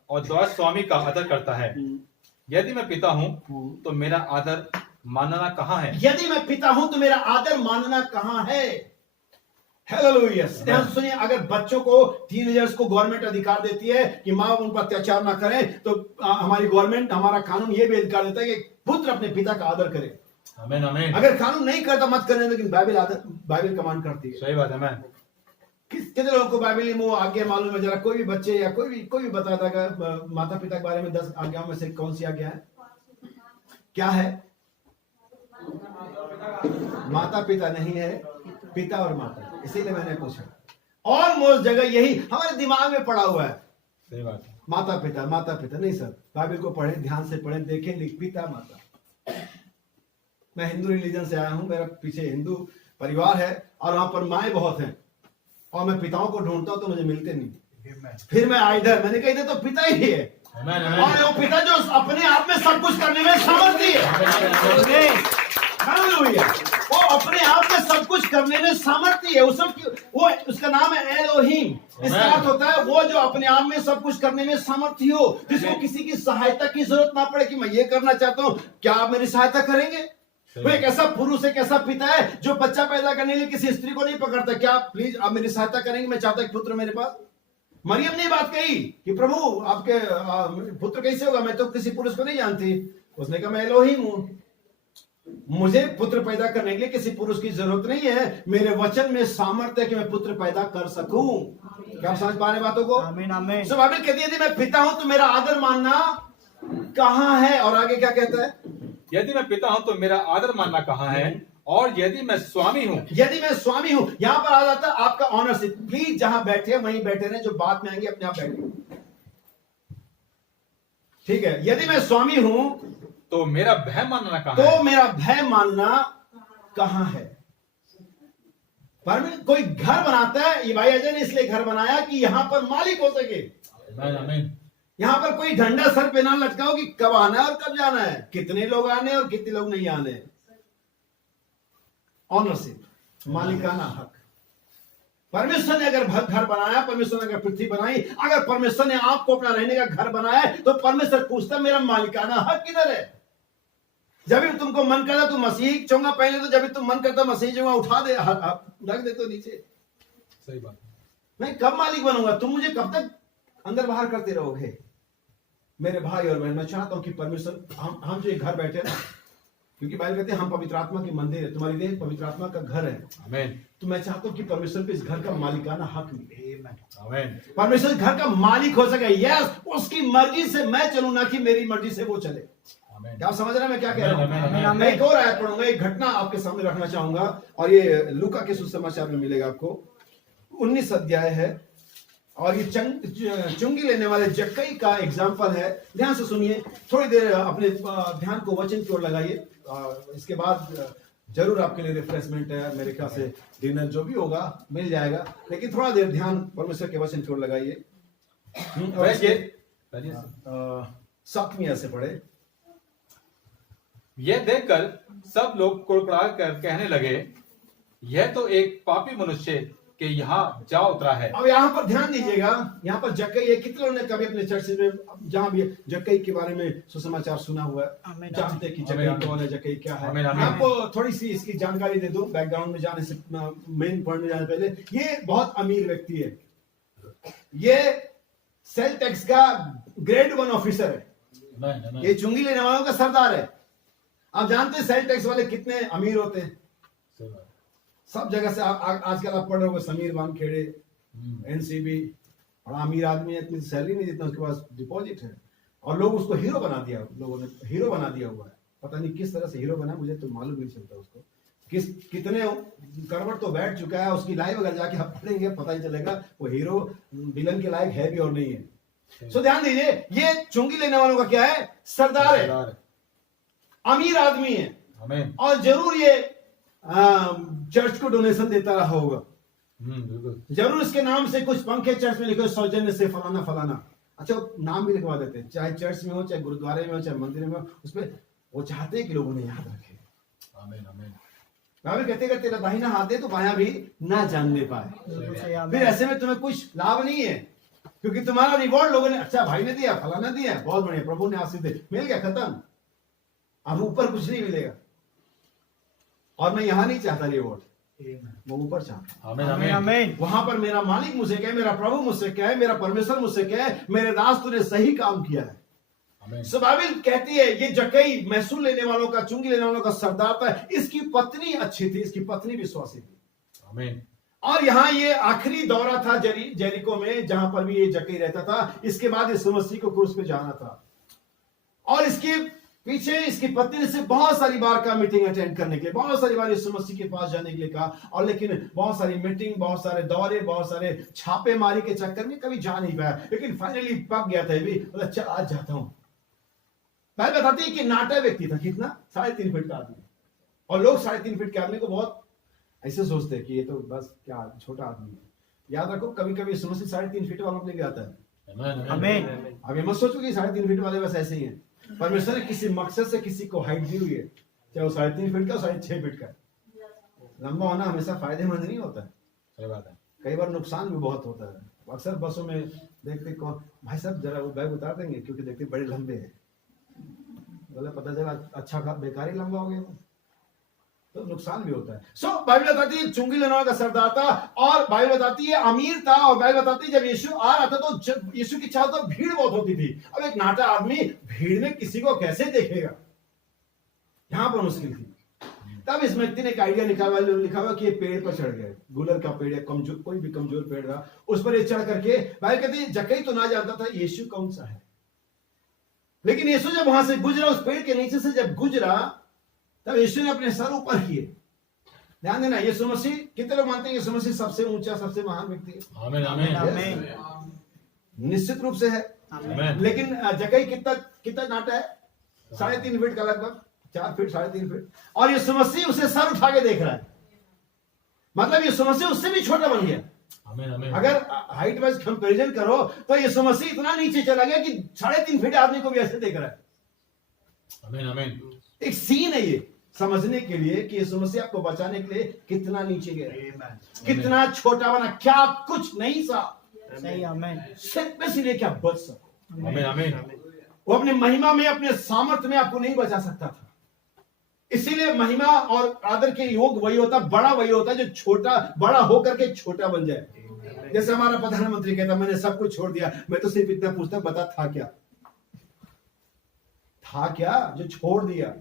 और दास स्वामी का आदर करता है। यदि मैं पिता हूं तो मेरा आदर मानना कहाँ है? यदि मैं पिता हूं तो मेरा आदर मानना कहाँ है? हालेलुया। ध्यान सुनिए, अगर बच्चों को, टीनेजर्स को गवर्नमेंट अधिकार देती है कि माँ उन पर अत्याचार ना करे, तो हमारी गवर्नमेंट, हमारा कानून ये भी अधिकार देता है कि पुत्र अपने पिता का आदर करे। आमीन आमीन। अगर कानून नहीं करता मत करने, लेकिन बाइबल कमांड करती है। सही बात है मैन। कितने लोगों को बाइबल में वो आज्ञा मालूम है? जरा कोई भी बच्चे या कोई भी बताता है माता पिता के बारे में 10 आज्ञाओं में से कौन सी आज्ञा है? क्या है? माता पिता नहीं है, पिता और माता, इसीलिए मैंने पूछा। ऑलमोस्ट जगह यही हमारे दिमाग में पड़ा हुआ है। सही बात है। माता पिता नहीं सर, बाइबल को पढ़ें, ध्यान से पढ़ें, देखें, लिख पिता माता। मैं हिंदू रिलीजन से आया हूं, मेरा पीछे हिंदू परिवार है और वहां पर माएँ बहुत हैं और मैं पिताओं को ढूंढता हूं तो मुझे मिलते नहीं। फिर मैं आया इधर, मैंने कहा इधर तो पिता ही है और वो पिता जो अपने आप में सब कुछ करने में समर्थी है। हालेलुया। वो अपने आप में सब कुछ करने में सामर्थ्य है। वो उसका नाम है एलोहीम। इसका अर्थ होता है वो जो अपने आप में सब कुछ करने में सामर्थ्य हो, जिसको किसी की सहायता की जरूरत ना पड़े कि मैं ये करना चाहता हूँ, क्या आप मेरी सहायता करेंगे? वो एक ऐसा पुरुष, एक ऐसा पिता है जो बच्चा पैदा करने के लिए किसी स्त्री को नहीं पकड़ता, क्या प्लीज आप मेरी सहायता करेंगे, मैं चाहता एक पुत्र मेरे पास। मरियम ने बात कही कि प्रभु आपके पुत्र कैसे होगा, मैं तो किसी पुरुष को नहीं जानती। उसने कहा मैं एलोहीम हूं, मुझे पुत्र पैदा करने के लिए किसी पुरुष की जरूरत नहीं है, मेरे वचन में सामर्थ्य है कि मैं पुत्र पैदा कर सकूं। क्या आप समझ पा रहे बातों को? आमीन आमीन। सो बाइबल कहती है यदि मैं पिता हूं तो मेरा आदर मानना कहां है? और आगे क्या कहता है? यदि मैं पिता हूं तो मेरा आदर मानना कहां है, और यदि मैं स्वामी हूं। यदि मैं स्वामी हूं, यहां पर आ जाता है आपका ऑनरशिप। प्लीज जहां बैठे वहीं बैठे रहे, जो बात में आएंगे अपने आप बैठे, ठीक है? यदि मैं स्वामी हूं तो मेरा भय मानना कहां तो है? मेरा भय मानना कहां है? पर कोई घर बनाता है, ये भाई अजय ने इसलिए घर बनाया कि यहां पर मालिक हो सके। आमीन। यहां पर कोई झंडा सर पे ना लटकाओ कि कब आना है और कब जाना है, कितने लोग आने हैं और कितने लोग नहीं आने। ऑनरशिप, मालिकाना हक। परमेश्वर ने अगर घर बनाया, परमेश्वर ने अगर पृथ्वी बनाई, अगर परमेश्वर ने आपको अपना रहने का घर बनाया है, तो परमेश्वर पूछता मेरा मालिकाना हक किधर है? जब भी तुमको मन करता तुम मसीह चोंगा पहले, तो जब भी तुम मन करता मसीह चोंगा उठा दे, रख दे तो नीचे। सही बात। मैं कब मालिक बनूंगा? तुम मुझे कब तक अंदर बाहर करते रहोगे? मेरे भाई और बहन, मैं चाहता हूं कि परमेश्वर, हम जो एक घर बैठे ना, क्योंकि बाइबल कहते हैं हम पवित्र आत्मा की मंदिर है, तुम्हारी देह पवित्र आत्मा का घर है। आमीन। तो मैं चाहता हूं कि परमेश्वर पे इस घर का मालिकाना हक मिले। आमीन। परमेश्वर घर का मालिक हो सके। यस, उसकी मर्जी से मैं चलूं, ना कि मेरी मर्जी से वो चले। आमीन। क्या आप समझ रहे हैं मैं क्या कह रहा आमीन, हूं? मैं एक और आयत पढ़ूंगा, एक घटना आपके सामने रखना चाहूंगा, और ये लूका के सुसमाचार में मिलेगा आपको। 19 अध्याय है और ये चुंगी लेने वाले जक्कई का एग्जाम्पल है। ध्यान से सुनिए, थोड़ी देर अपने ध्यान को वचन की ओर लगाइए। इसके बाद जरूर आपके लिए रिफ्रेशमेंट है, मेरे ख्याल से डिनर जो भी होगा मिल जाएगा, लेकिन थोड़ा देर ध्यान परमेश्वर के वचन की ओर लगाइए। और इसके 7वीं से पढ़े। यह देखकर सब लोग कुड़कुड़ा कर कहने लगे, यह तो एक पापी मनुष्य के यहाँ जा उतरा है। अब यहाँ पर ध्यान दीजिएगा, यहाँ पर जक्कई है। कितने लोगों ने कभी अपने चर्च में जहां भी जक्कई के बारे में सुसमाचार सुना हुआ है, जानते कि जक्कई कौन है, जक्कई क्या है? मैं आपको थोड़ी सी इसकी जानकारी दे दूं बैकग्राउंड में जाने से, मेन पॉइंट में जाने से पहले। ये बहुत अमीर व्यक्ति है, ये सेल टैक्स का ग्रेड 1 ऑफिसर है, ये चुंगी लेने वालों का सरदार है। आप जानते हैं सेल टैक्स वाले कितने अमीर होते हैं? सब जगह से आजकल आप पढ़ रहे हो, समीर वानखेड़े, एनसीबी, बड़ा अमीर आदमी है, इतनी सैलरी नहीं जितना उसके पास डिपॉजिट है, और लोग उसको हीरो बना दिया, लोगों ने हीरो बना दिया हुआ है। पता नहीं किस तरह से हीरो बना, मुझे तो मालूम नहीं चलता उसको। कितने करवट तो बैठ चुका है, उसकी लाइफ अगर जाके आप पढ़ेंगे पता ही चलेगा वो हीरो विलन के लायक है भी और नहीं है। सो ध्यान दीजिए, ये चुंगी लेने वालों का क्या है? सरदार है, अमीर आदमी है, और जरूर ये चर्च को डोनेशन देता रहा होगा। जरूर इसके नाम से कुछ पंखे चर्च में लिखे, सौजन्य से फलाना फलाना। अच्छा, नाम भी लिखवा देते हैं, चाहे चर्च में हो, चाहे गुरुद्वारे में हो, चाहे मंदिर में हो, उसमें वो चाहते हैं कि लोगों ने याद रखे। आमीन आमीन। बाइबल कहते हैं तेरा दाहिना हाथ है तो बायां भी ना जानने पाए। फिर ऐसे में तुम्हें कुछ लाभ नहीं है, क्योंकि तुम्हारा रिवॉर्ड लोगों ने, अच्छा भाई ने दिया, फलाना दिया, बहुत बढ़िया, प्रभु ने आशीष दे, मिल गया, खत्म। अब ऊपर कुछ नहीं मिलेगा। और मैं यहां नहीं चाहता रिवॉर्ड, वो ऊपर चाहता। आमीन आमीन। वहां पर मेरा मालिक मुझसे कहे, मेरा प्रभु मुझसे कहे, मेरा परमेश्वर मुझसे कहे, मेरे दास तूने सही काम किया है। सो बाइबल कहती है ये जक्कई महसूल लेने वालों का, चुंगी लेने वालों का सरदार था। इसकी पत्नी अच्छी थी, इसकी पत्नी विश्वासी थी। आमीन। और यहाँ ये आखिरी दौरा था जेरिको में, जहां पर भी ये जक्कई रहता था। इसके बाद यीशु मसीह को क्रूस पे जाना था, और इसकी पीछे इसकी पत्नी ने सिर्फ बहुत सारी बार का मीटिंग अटेंड करने के लिए, बहुत सारी बार यीशु मसीह के पास जाने के लिए कहा, और लेकिन बहुत सारी मीटिंग, बहुत सारे दौरे, बहुत सारे छापेमारी के चक्कर में कभी जा नहीं पाया। लेकिन फाइनली पक गया था, भी बोला चल आज जाता हूं। बाइबल बताती है कि नाटा व्यक्ति था, कितना 3.5 फीट का आदमी, और लोग 3.5 फीट के आदमी को बहुत ऐसे सोचते हैं कि ये तो बस क्या छोटा आदमी है। याद रखो, कभी कभी यीशु मसीह 3.5 फीट वालों के लिए भी आता है। आमीन। अब ये मत सोचो कि 3.5 फीट वाले बस ऐसे ही हैं। परमेश्वर ने किसी मकसद से किसी को हाइट दी हुई है, चाहे वो 3.5 फीट का, 6.5 फीट का। लंबा होना हमेशा फायदेमंद नहीं होता है, सही बात है। कई बार नुकसान भी बहुत होता है। अक्सर बसों में देखते कौन भाई साहब जरा वो बैग उतार देंगे क्योंकि देखते बड़े लंबे हैं, बोले पता चला अच्छा का बेकार ही लंबा हो गया, तो नुकसान भी होता है। सो बाइबल बताती है चुंगी लेने वाला का सरदार था, और बाइबल बताती है अमीर था, और बाइबल बताती है जब यीशु आ रहा था तो यीशु की चारों तरफ भीड़ बहुत होती थी। अब एक नाटा आदमी भीड़ में किसी को कैसे देखेगा, यहां पर मुश्किल थी। तब इस व्यक्ति ने एक आइडिया लिखा हुआ कि ये पेड़ पर चढ़ गए, गुलर का पेड़ है, कमजोर कोई भी कमजोर पेड़ रहा, उस पर ये चढ़ करके, बाइबल कहती है जक्कई तो ना जानता था यीशु कौन सा है, लेकिन यीशु जब वहां से गुजरा, उस पेड़ के नीचे से जब गुजरा, तब यीशु ने अपने सर ऊपर किए। ध्यान देना, यीशु मसीह, कितने लोग मानते हैं यीशु मसीह सबसे ऊंचा, सबसे महान व्यक्ति है? आमीन आमीन। निश्चित रूप से है। आमीन। लेकिन जक्कई कितना नाटा है? 3.5 फीट का, लगभग 4 फीट, 3.5 फीट, और यीशु मसीह उसे सर उठा के देख रहा है। मतलब यीशु मसीह उससे भी छोटा बन गया। आमीन आमीन। अगर हाइट वाइज कंपैरिजन करो तो यीशु मसीह इतना नीचे चला गया कि 3.5 फीट आदमी को भी ऐसे देख रहा है। आमीन आमीन। एक सीन है ये समझने के लिए कि यीशु मसीह आपको बचाने के लिए कितना नीचे गया, कितना छोटा बना, क्या कुछ नहीं सा, सही, आमीन। सिर्फ इसलिए क्या बच सको। आमीन आमीन। वो अपनी महिमा में, अपने सामर्थ्य में आपको नहीं बचा सकता था। इसीलिए महिमा और आदर के योग वही होता, बड़ा वही होता जो छोटा, बड़ा होकर के छोटा बन जाए। जैसे हमारा प्रधानमंत्री कहता मैंने सब कुछ छोड़ दिया, मैं तो सिर्फ इतना पूछता, बता था क्या, था क्या जो छोड़ दिया?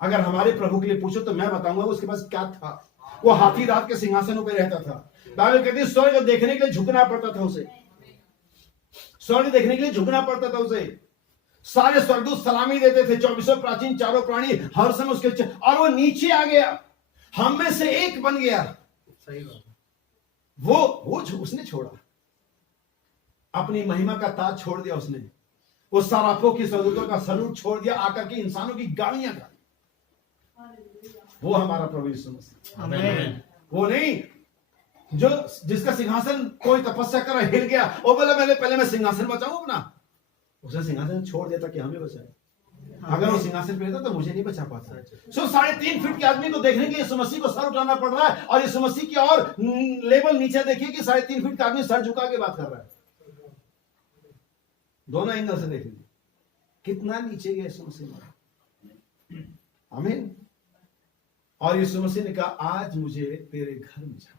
अगर हमारे प्रभु के लिए पूछो तो मैं बताऊंगा उसके पास क्या था। वो हाथी रात के सिंहासनों पर रहता था। बाइबल कहती है स्वर्ग देखने के लिए झुकना पड़ता था उसे, स्वर्ग देखने के लिए झुकना पड़ता था उसे। सारे स्वर्गदूत सलामी देते थे, 24 प्राचीन, चारों प्राणी हर समय उसके, और वो नीचे आ गया, हम में से एक बन गया। सही बात। वो उसने छोड़ा, अपनी महिमा का ताज छोड़ दिया उसने, वो सराफों की स्वर्गदूतों का सलूट छोड़ दिया, आकर के इंसानों की गालियां गाली। वो हमारा प्रभु यीशु मसीह, आमीन। वो नहीं जो जिसका सिंहासन कोई तपस्या कर हिल गया और बोला पहले मैं सिंहासन बचाऊं अपना, उसने सिंहासन छोड़ दिया था कि हमें बचाए। अगर वो सिंहासन पे रहता तो मुझे नहीं बचा पाता। सो 3.5 फीट के आदमी को देखने के लिए यीशु मसीह को सर उठाना पड़ रहा है, और यीशु मसीह की और लेवल नीचे देखिए कि 3.5 फीट का आदमी सर झुका के बात कर रहा है। दोनों एंगल से देख लीजिए कितना नीचे गया यीशु मसीह। आमीन। और यीशु मसीह ने कहा आज मुझे तेरे घर में जाना,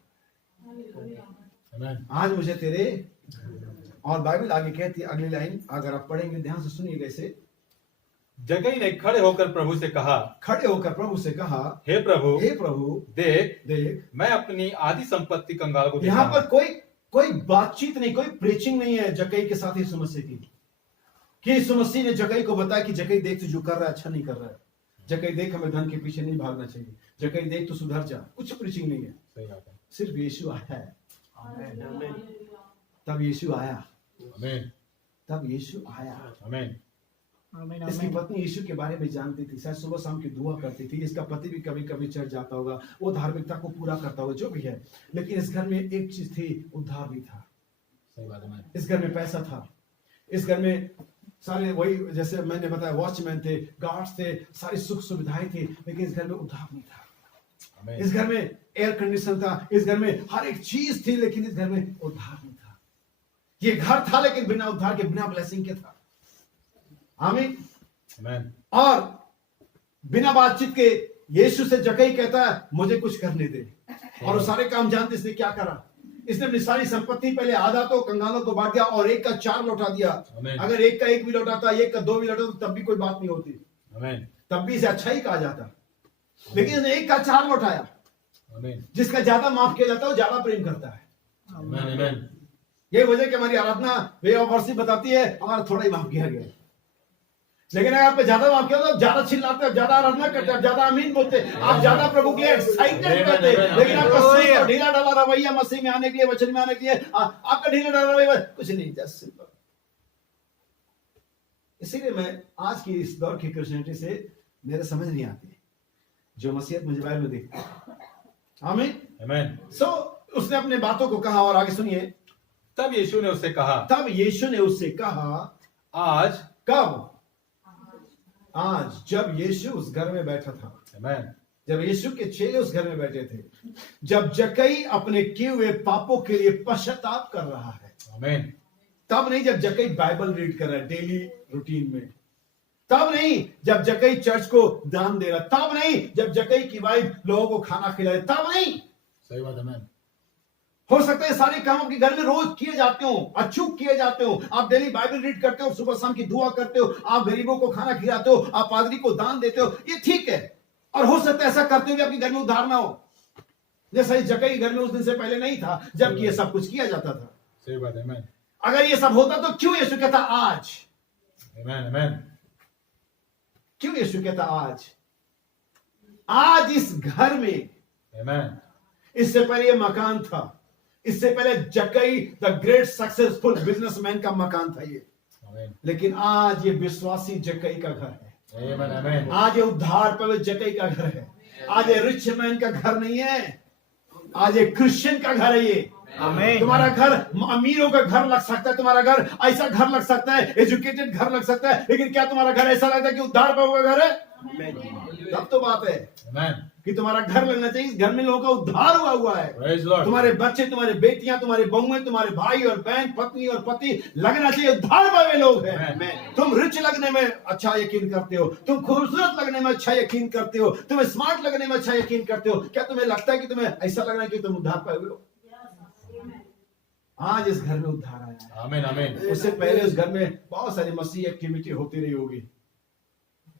आज मुझे तेरे, और बाइबल आगे कहती है अगली लाइन, अगर आप पढ़ेंगे ध्यान से सुनिएगा इसे। जक्कई ने खड़े होकर प्रभु से कहा, हे प्रभु देख मैं अपनी आधी संपत्ति कंगाल को यहाँ पर कोई बातचीत नहीं, कोई प्रीचिंग नहीं है जक्कई के साथ यीशु मसीह की, कि यीशु मसीह ने जक्कई को बताया कि जक्कई देख तू जो कर रहा है अच्छा नहीं कर रहा है, जक्कई देख हमें धन के पीछे नहीं भागना चाहिए, जक्कई देख तू सुधर जा। कुछ प्रीचिंग नहीं है, सही बात है। सिर्फ यीशु आया है। आमीन। तब यीशु आया, आमीन तब यीशु आया। आमीन। आमीन। इसकी पत्नी यीशु के बारे में जानती थी, शायद सुबह शाम की दुआ करती थी। इसका पति भी कभी कभी चर्च जाता होगा, वो धार्मिकता को पूरा करता होगा, जो भी है, लेकिन इस घर में एक चीज थी, उद्धार भी था। सही बात है। इस घर में पैसा था, इस घर में सारे वही जैसे मैंने बताया वॉचमैन थे, गार्ड्स थे, सारी सुख सुविधाएं थी, लेकिन इस घर में उद्धार नहीं था। आमीन। इस घर में एयर कंडीशन था, इस घर में हर एक चीज थी, लेकिन इस घर में उद्धार नहीं था। ये घर था लेकिन बिना उद्धार के, बिना ब्लेसिंग के था। आमीन। आमीन। और बिना बातचीत के यीशु से जक्कई कहता है मुझे कुछ करने दे, और वो सारे काम जानते। इसने क्या करा, इसने अपनी सारी संपत्ति पहले आधा तो कंगालों को बांट दिया, और एक का 4 लौटा दिया। अगर एक का 1 भी लौटाता, एक का 2 भी लौटाता, तब भी कोई बात नहीं होती, आमीन। तब भी इसे अच्छा ही कहा जाता। लेकिन इसने 1 का 4 लौटाया। आमीन। जिसका ज्यादा माफ किया जाता है वो ज्यादा प्रेम करता है। आमीन। आमीन। ये वजह कि हमारी आराधना वे ऑफ वर्शिप बताती है हमारा थोड़ा ही माफ किया गया। लेकिन अगर आप पे ज्यादा वाक्य हो तो आप ज्यादा चिल्लाते हो, ज्यादा आराधना करते हो, ज्यादा आमीन बोलते, आप ज्यादा प्रभु के लिए एक्साइटेड करते। लेकिन आपका सुस्त और ढीला ढाला रवैया मसीह में आने के लिए, वचन में आने के लिए आपका ढीला ढाला रवैया कुछ नहीं, जस्ट सिंपल। इसीलिए मैं आज की इस दौर की क्रिश्चियनिटी से मेरे समझ नहीं आती जो मसीहत मुझे बाइबल में देखती है। आमीन Amen. सो उसने अपने बातों को कहा और आगे सुनिए। तब यीशु ने उससे कहा, तब यीशु ने उससे कहा, आज कब? आज, जब यीशु उस घर में बैठा था, Amen. जब यीशु के चेले उस घर में बैठे थे, जब जक्कई अपने किए हुए पापों के लिए पश्चाताप कर रहा है, Amen. तब नहीं जब जक्कई बाइबल रीड कर रहा है डेली रूटीन में, तब नहीं जब जक्कई चर्च को दान दे रहा, तब नहीं जब जक्कई की वाइफ लोगों को खाना खिला रही, तब नहीं। सही बात, Amen. हो सकता है सारे काम आपके घर में रोज किए जाते हो, अचूक किए जाते हो, आप डेली बाइबल रीड करते हो, सुबह शाम की दुआ करते हो, आप गरीबों को खाना खिलाते हो, आप पादरी को दान देते हो, ये ठीक है। और हो सकता है ऐसा करते हुए आपके घर में उद्धार ना हो, जैसा इस जक्कई के घर में उस दिन से पहले नहीं था जबकि ये सब कुछ किया जाता था। सही बात, Amen. अगर ये सब होता तो क्यों यीशु कहता आज? Amen. Amen. क्यों यीशु कहता आज? आज इस घर में, Amen. इससे पहले ये मकान था, इससे पहले जक्कई द ग्रेट सक्सेसफुल बिजनेसमैन का मकान था ये, Amen. लेकिन आज ये विश्वासी जक्कई का घर है। Amen. Amen. आज ये उद्धार पर जक्कई का घर है। आज ये रिच मैन का घर नहीं है, आज ये क्रिश्चियन का घर है ये। आमीन। तुम्हारा घर अमीरों का घर लग सकता है, तुम्हारा घर ऐसा घर लग सकता है, एजुकेटेड घर लग सकता है, लेकिन क्या तुम्हारा घर ऐसा लगता है कि उद्धार पाया हुआ घर है? तब तो बात है Amen. कि तुम्हारा घर लगना चाहिए इस घर में लोगों का उद्धार हुआ है। Praise Lord. तुम्हारे बच्चे, तुम्हारे बेटियां, तुम्हारे बहुएं, तुम्हारे भाई और बहन, पत्नी और पति लगना चाहिए उद्धार पाए लोग हैं। Amen. तुम रिच लगने में अच्छा यकीन करते हो, तुम खूबसूरत लगने में अच्छा यकीन करते हो, तुम स्मार्ट लगने में अच्छा यकीन करते हो। क्या तुम्हें लगता है कि तुम्हें ऐसा लगना है कि तुम उद्धार पाए हुए हो? आज इस घर में उद्धार आया है। Amen. Amen. उससे पहले उस घर में बहुत सारी मसीह एक्टिविटी होती रही होगी,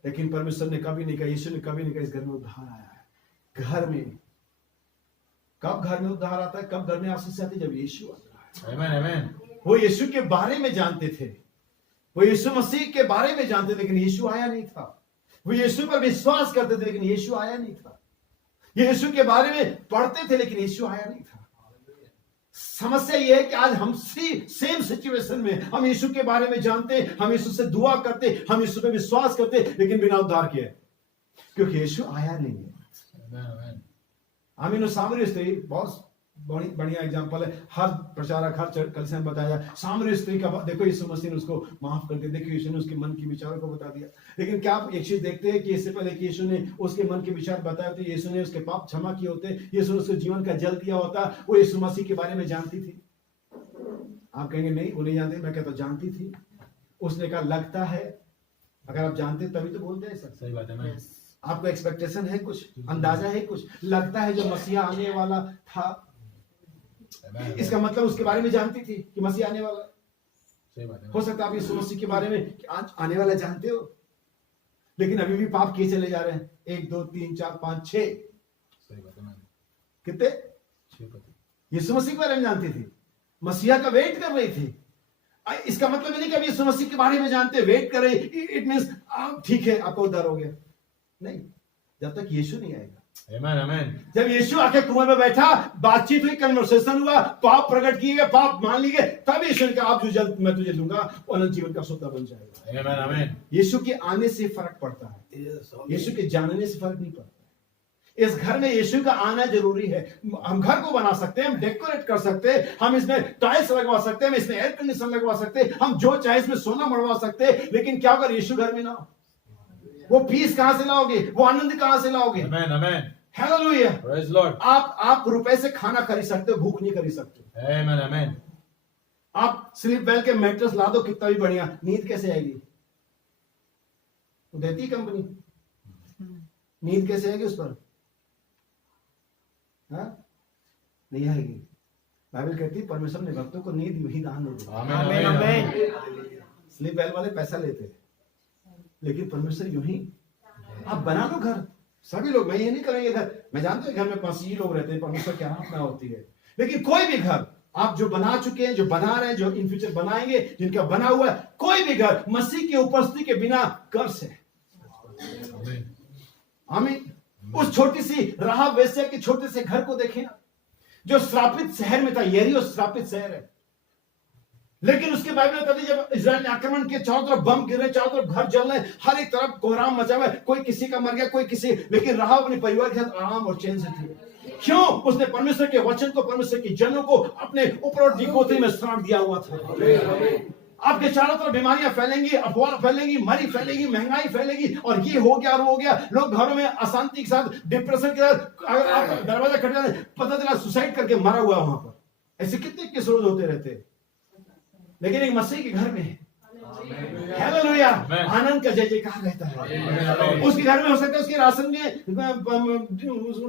लेकिन परमेश्वर ने कभी नहीं कहा, यीशु ने कभी नहीं कहा इस घर में उद्धार आया है। घर में कब घर में उद्धार आता है, कब घर में आशीष आती है? जब यीशु आता है। Amen. Amen. वो यीशु के बारे में जानते थे, वो यीशु मसीह के बारे में जानते थे, लेकिन यीशु आया नहीं था। वो यीशु पर विश्वास करते थे, लेकिन यीशु आया नहीं था। यीशु के बारे में पढ़ते थे, लेकिन यीशु आया नहीं था। समस्या यह है कि आज हम सेम सिचुएशन में, हम यीशु के बारे में जानते, हम यीशु से दुआ करते, हम यीशु पे विश्वास करते, लेकिन बिना उद्धार किए, क्योंकि यीशु आया नहीं है। Amen. Amen. आमीन। सामरी स्त्री बहुत बढ़िया एग्जांपल है। हर प्रचारक, हर कलीसिया में बताया सामरी स्त्री का, देखो यीशु मसीह ने उसको माफ कर दिया, देखो यीशु ने उसके मन के विचारों को बता दिया। लेकिन क्या आप एक चीज देखते हैं कि इससे पहले कि यीशु ने उसके मन के विचार बताए तो यीशु ने उसके पाप क्षमा किए होते, यीशु ने उसके जीवन का जल दिया होता, वो यीशु मसीह के बारे में जानती थी? आप कहेंगे नहीं वो नहीं जानती। मैं कहता जानती थी। उसने कहा लगता है, अगर आप जानते तभी तो बोलते हैं सर। सही बात है। Amen. आपको एक्सपेक्टेशन है, कुछ अंदाजा है, कुछ लगता है जो मसीहा आने वाला था, Amen. इसका मतलब उसके बारे में जानती थी कि मसीह आने वाला। सही बात है। हो सकता है आप यीशु मसीह के बारे में कि आज आने वाला जानते हो, लेकिन अभी भी पाप किए चले जा रहे हैं। 1 2 3 4 5 6 सही बात है। Amen. कितने? 6 पति। यीशु मसीह के बारे में जानती थी, मसीहा का वेट कर रही थी। इसका मतलब नहीं कि अब यीशु मसीह के बारे में जानते वेट कर रहे, इट मींस ठीक है आपका उद्धार हो गया। नहीं, जब तक यीशु नहीं आएगा। Amen. Amen. जब यीशु आके कुएं में बैठा, बातचीत हुई, कन्वर्सेशन हुआ, पाप प्रकट किए गए, पाप मान लिए गए, तब यीशु ने कहा आप जो जल मैं तुझे दूंगा वो अनंत जीवन का सौदा बन जाएगा। Amen. Amen. यीशु के आने से फर्क पड़ता है, यीशु के जानने से फर्क नहीं पड़ता। इस घर में यीशु का आना जरूरी है। हम घर को बना सकते हैं, हम डेकोरेट कर सकते हैं, हम इसमें टाइल्स लगवा सकते हैं, हम इसमें एयर कंडीशन लगवा सकते हैं, हम जो चाहे इसमें सोना मरवा सकते हैं, लेकिन क्या अगर यीशु घर में ना हो, वो पीस कहां से लाओगे, वो आनंद कहां से लाओगे? Amen. Amen. Hallelujah. Praise Lord. आप रुपए से खाना खरीद सकते हो, भूख नहीं खरीद सकते। Amen. Amen. आप स्लीप वेल के मैट्रेस ला दो कितना भी बढ़िया, नींद कैसे आएगी? वो देती कंपनी, नींद कैसे आएगी उस पर? हाँ? नहीं आएगी। बाइबल कहती है परमेश्वर ने भक्तों को नींद यूं ही दान दे दी। Amen. Amen. स्लीप वेल वाले पैसा लेते हैं, लेकिन परमेश्वर यूं ही। आप बना लो घर, सभी लोग, मैं ये नहीं करेंगे घर, मैं जानता हूं घर में 5 लोग रहते हैं, परमेश्वर की आराधना होती है, लेकिन कोई भी घर आप जो बना चुके हैं, जो बना रहे हैं, जो इन फ्यूचर बनाएंगे, जिनका बना हुआ है, कोई भी घर मसीह की उपस्थिति के बिना कर्ज है। आमीन। उस छोटी सी राहाब वेश्या के छोटे से घर को देखें ना, जो श्रापित शहर में था। यरीहो श्रापित शहर है, लेकिन उसके बाइबल में कहते जब इजराइल ने आक्रमण किया, चारों तरफ बम गिर रहे, चारों तरफ घर जल रहे, हर एक तरफ कोहराम मचा हुआ है, कोई किसी का मर गया, कोई किसी, लेकिन राहाब अपने परिवार के साथ आराम और चैन से थी। क्यों? उसने परमेश्वर के वचन को, परमेश्वर की जनों को अपने ऊपर और डिकोते में स्थान दिया हुआ था। आपके चारों तरफ बीमारियां फैलेंगी, अफवाह फैलेंगी, मरी फैलेगी, महंगाई फैलेगी, और ये हो गया और वो हो गया। लोग घरों में अशांति के साथ, डिप्रेशन के साथ, अगर आप दरवाजा खटका पता चला सुसाइड करके मरा हुआ वहां पर। ऐसे कितने केस रोज होते रहते, लेकिन एक मसीह के घर में हालेलुया आनंद का जय जयकार रहता है। उसके घर में हो सकता है उसके राशन में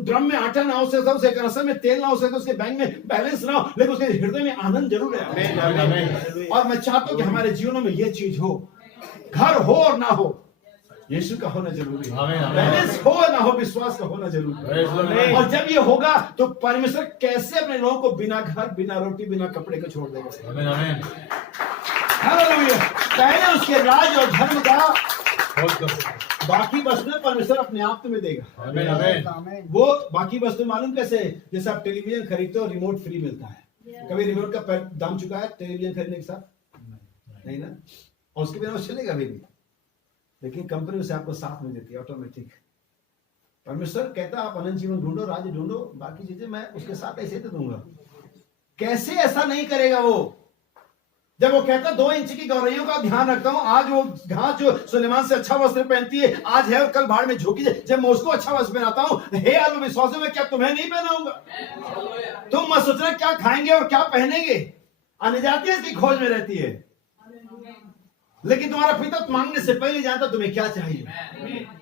ड्रम में आटा ना हो सकता, उसके राशन में तेल ना हो सकता, उसके बैंक में बैलेंस ना हो, लेकिन उसके हृदय में आनंद जरूर है। और मैं चाहता हूं कि हमारे जीवनों में यह चीज हो, घर हो और ना हो, यीशु का होना जरूरी है। बैलेंस हो ना हो, विश्वास का होना जरूरी है। और जब ये होगा तो परमेश्वर कैसे अपने लोगों को बिना घर, बिना रोटी, बिना कपड़े को छोड़ देगा। हालेलुया। पहले उसके राज और धर्म का, बाकी वस्तुएं परमेश्वर अपने आप तुम्हें देगा। वो बाकी वस्तु मालूम कैसे है? जैसे आप टेलीविजन खरीदते हो, रिमोट फ्री मिलता है। कभी रिमोट का दाम चुका है टेलीविजन खरीदने के साथ? नहीं ना। और उसके बिना वो चलेगा भी नहीं, लेकिन कंपनी उसे आपको साथ में देती है ऑटोमेटिक। परमेश्वर कहता है आप अनंत जीवन ढूंढो, राज्य ढूंढो, बाकी चीजें मैं उसके साथ ऐसे दे दूंगा। कैसे ऐसा नहीं करेगा वो? जब वो कहता 2 इंच की गौरैयों का ध्यान रखता हूं, आज वो घास जो सुलेमान से अच्छा वस्त्र पहनती है आज है और कल भाड़ में झोंकी जाए, जब मैं उसको अच्छा वस्त्र पहनाता हूं, हे आत्मविश्वासियों में क्या तुम्हें नहीं पहनाऊंगा? तुम मत सोचना क्या खाएंगे और क्या पहनेंगे, आने जाती है इसकी खोज में रहती है, लेकिन तुम्हारा पिता मांगने से पहले जानता तुम्हें क्या चाहिए।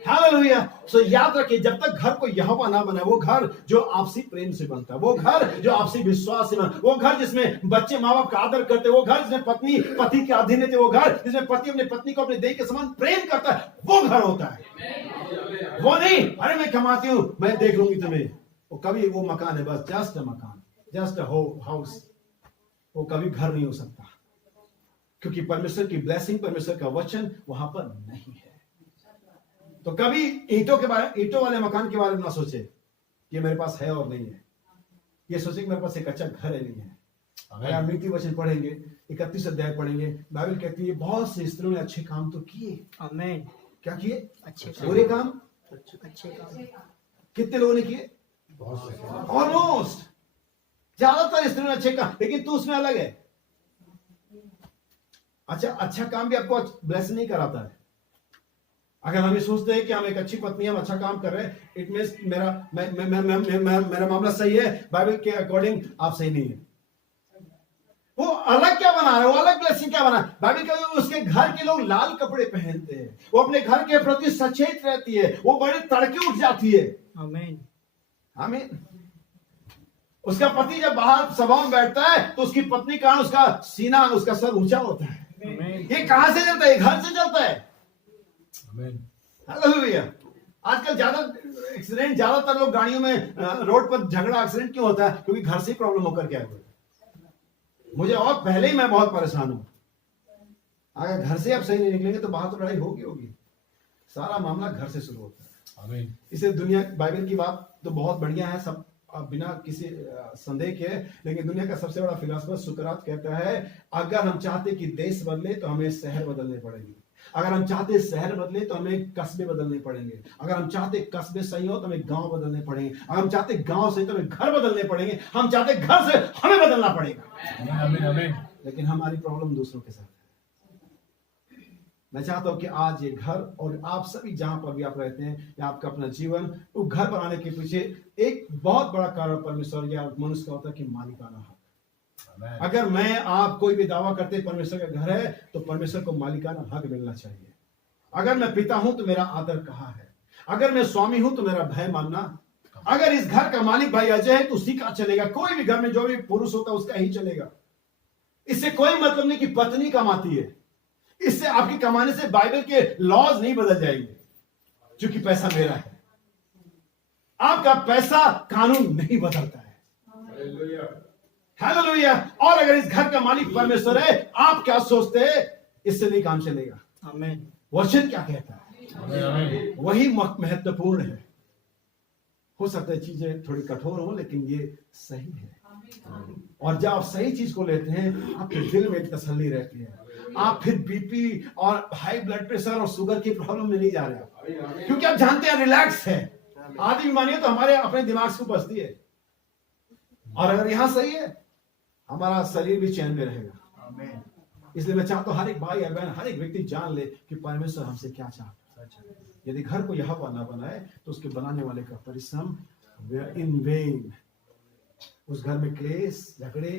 हालेलुया। सो याद रखिए, जब तक घर को यहोवा ना बना, वो घर जो आपसी प्रेम से बनता है, वो घर जो आपसी विश्वास से बनता, वो घर जिसमें बच्चे माँ बाप का आदर करते, वो घर जिसमें पत्नी पति के अधीन है, वो घर जिसमें पति अपने पत्नी को अपने देह के समान प्रेम करता है, वो घर होता है। वो नहीं अरे मैं कमाती हूं, मैं देख लूंगी तुम्हें। वो कभी वो मकान है, बस जस्ट अ मकान, जस्ट अ हाउस। वो कभी घर नहीं हो सकता, क्योंकि परमेश्वर की ब्लेसिंग, परमेश्वर का वचन वहां पर नहीं है। तो कभी ईंटों वाले मकान के बारे में ना सोचे कि मेरे पास है और नहीं है, ये सोचे कि मेरे पास एक अच्छा घर है नहीं है। अगर नीति वचन पढ़ेंगे, 31 अध्याय पढ़ेंगे, बाइबल कहती है बहुत से स्त्रियों ने अच्छे काम तो किए। आमीन। क्या किए? अच्छे बुरे काम? अच्छे काम। कितने लोगों ने किए? ऑलमोस्ट ज्यादातर स्त्रियों ने अच्छे काम, लेकिन तू उसमें अलग है। अच्छा काम भी आपको ब्लेस नहीं कराता है। अगर हम ये सोचते हैं कि हम एक अच्छी पत्नी, हम अच्छा काम कर रहे हैं, इट मींस मेरा मामला सही है, बाइबल के अकॉर्डिंग आप सही नहीं है। वो अलग क्या बना रहे, वो अलग ब्लेसिंग क्या बना? बाइबल कहती है उसके घर के लोग लाल कपड़े पहनते हैं, वो अपने घर के प्रति सचेत रहती है, वो बड़े तड़के उठ जाती है। आमीन। आमीन। उसका पति जब बाहर सभा में बैठता है तो उसकी पत्नी का उसका सीना, उसका सर ऊंचा होता है। ये कहां से चलता है? घर से चलता है। हालेलुया। आजकल ज्यादातर लोग गाड़ियों में रोड पर झगड़ा एक्सीडेंट क्यों होता है? क्योंकि घर से प्रॉब्लम होकर के आए हुए। मुझे और पहले ही मैं बहुत परेशान हूं। अगर घर से आप सही नहीं निकलेंगे तो बाहर तो लड़ाई होगी। सारा मामला घर से शुरू होता है। इसे दुनिया, बाइबल की बात तो बहुत बढ़िया है, सब बिना किसी संदेह के, लेकिन दुनिया का सबसे बड़ा फिलोसफर सुकरात कहता है अगर हम चाहते कि देश बदले तो हमें शहर बदलने पड़ेंगे, अगर हम चाहते शहर बदले तो हमें कस्बे बदलने पड़ेंगे, अगर हम चाहते कस्बे सही हो तो हमें गांव बदलने पड़ेंगे, अगर हम चाहते गांव सही तो हमें घर बदलने पड़ेंगे, हम चाहते घर से हमें बदलना पड़ेगा। लेकिन हमारी प्रॉब्लम दूसरों के साथ है। मैं चाहता हूं कि आज ये घर और आप सभी जहां पर भी आप रहते हैं, या आपका अपना जीवन, वो घर बनाने के पीछे एक बहुत बड़ा कारण परमेश्वर या मनुष्य का होता है कि मालिकाना हक। अगर मैं आप कोई भी दावा करते परमेश्वर का घर है तो परमेश्वर को मालिकाना हक मिलना चाहिए। अगर मैं पिता हूं तो मेरा आदर कहाँ है? अगर मैं स्वामी हूं तो मेरा भय मानना। अगर इस घर का मालिक भाई अजय है तो उसी का चलेगा। कोई भी घर में जो भी पुरुष होता है उसका ही चलेगा। इससे कोई मतलब नहीं कि पत्नी कमाती है, इससे आपकी कमाने से बाइबल के लॉज नहीं बदल जाएंगे, क्योंकि पैसा मेरा है। आपका पैसा कानून नहीं बदलता है। हालेलुया। और अगर इस घर का मालिक परमेश्वर है, आप क्या सोचते हैं? इससे नहीं काम चलेगा। आमीन। वचन क्या कहता है आमीन, आमीन। वही महत्वपूर्ण है। हो सकता है चीजें थोड़ी कठोर हो, लेकिन ये सही है। और जब आप सही चीज को लेते हैं, आपके दिल में एक तसल्ली रहती है। आप फिर बीपी और हाई ब्लड प्रेशर और शुगर की प्रॉब्लम में नहीं जा रहे हो, क्योंकि आप जानते हैं रिलैक्स है। आधी बीमारियां तो हमारे अपने दिमाग से बचती है, और अगर यहां सही है, हमारा शरीर भी चैन में रहेगा। आमीन। इसलिए मैं चाहता हूं हर एक भाई और बहन, हर एक व्यक्ति जान ले कि परमेश्वर हमसे क्या चाहता है। यदि घर को यह ना बनाए, तो उसके बनाने वाले का परिश्रम इन वेन। उस घर में क्लेश, झगड़े,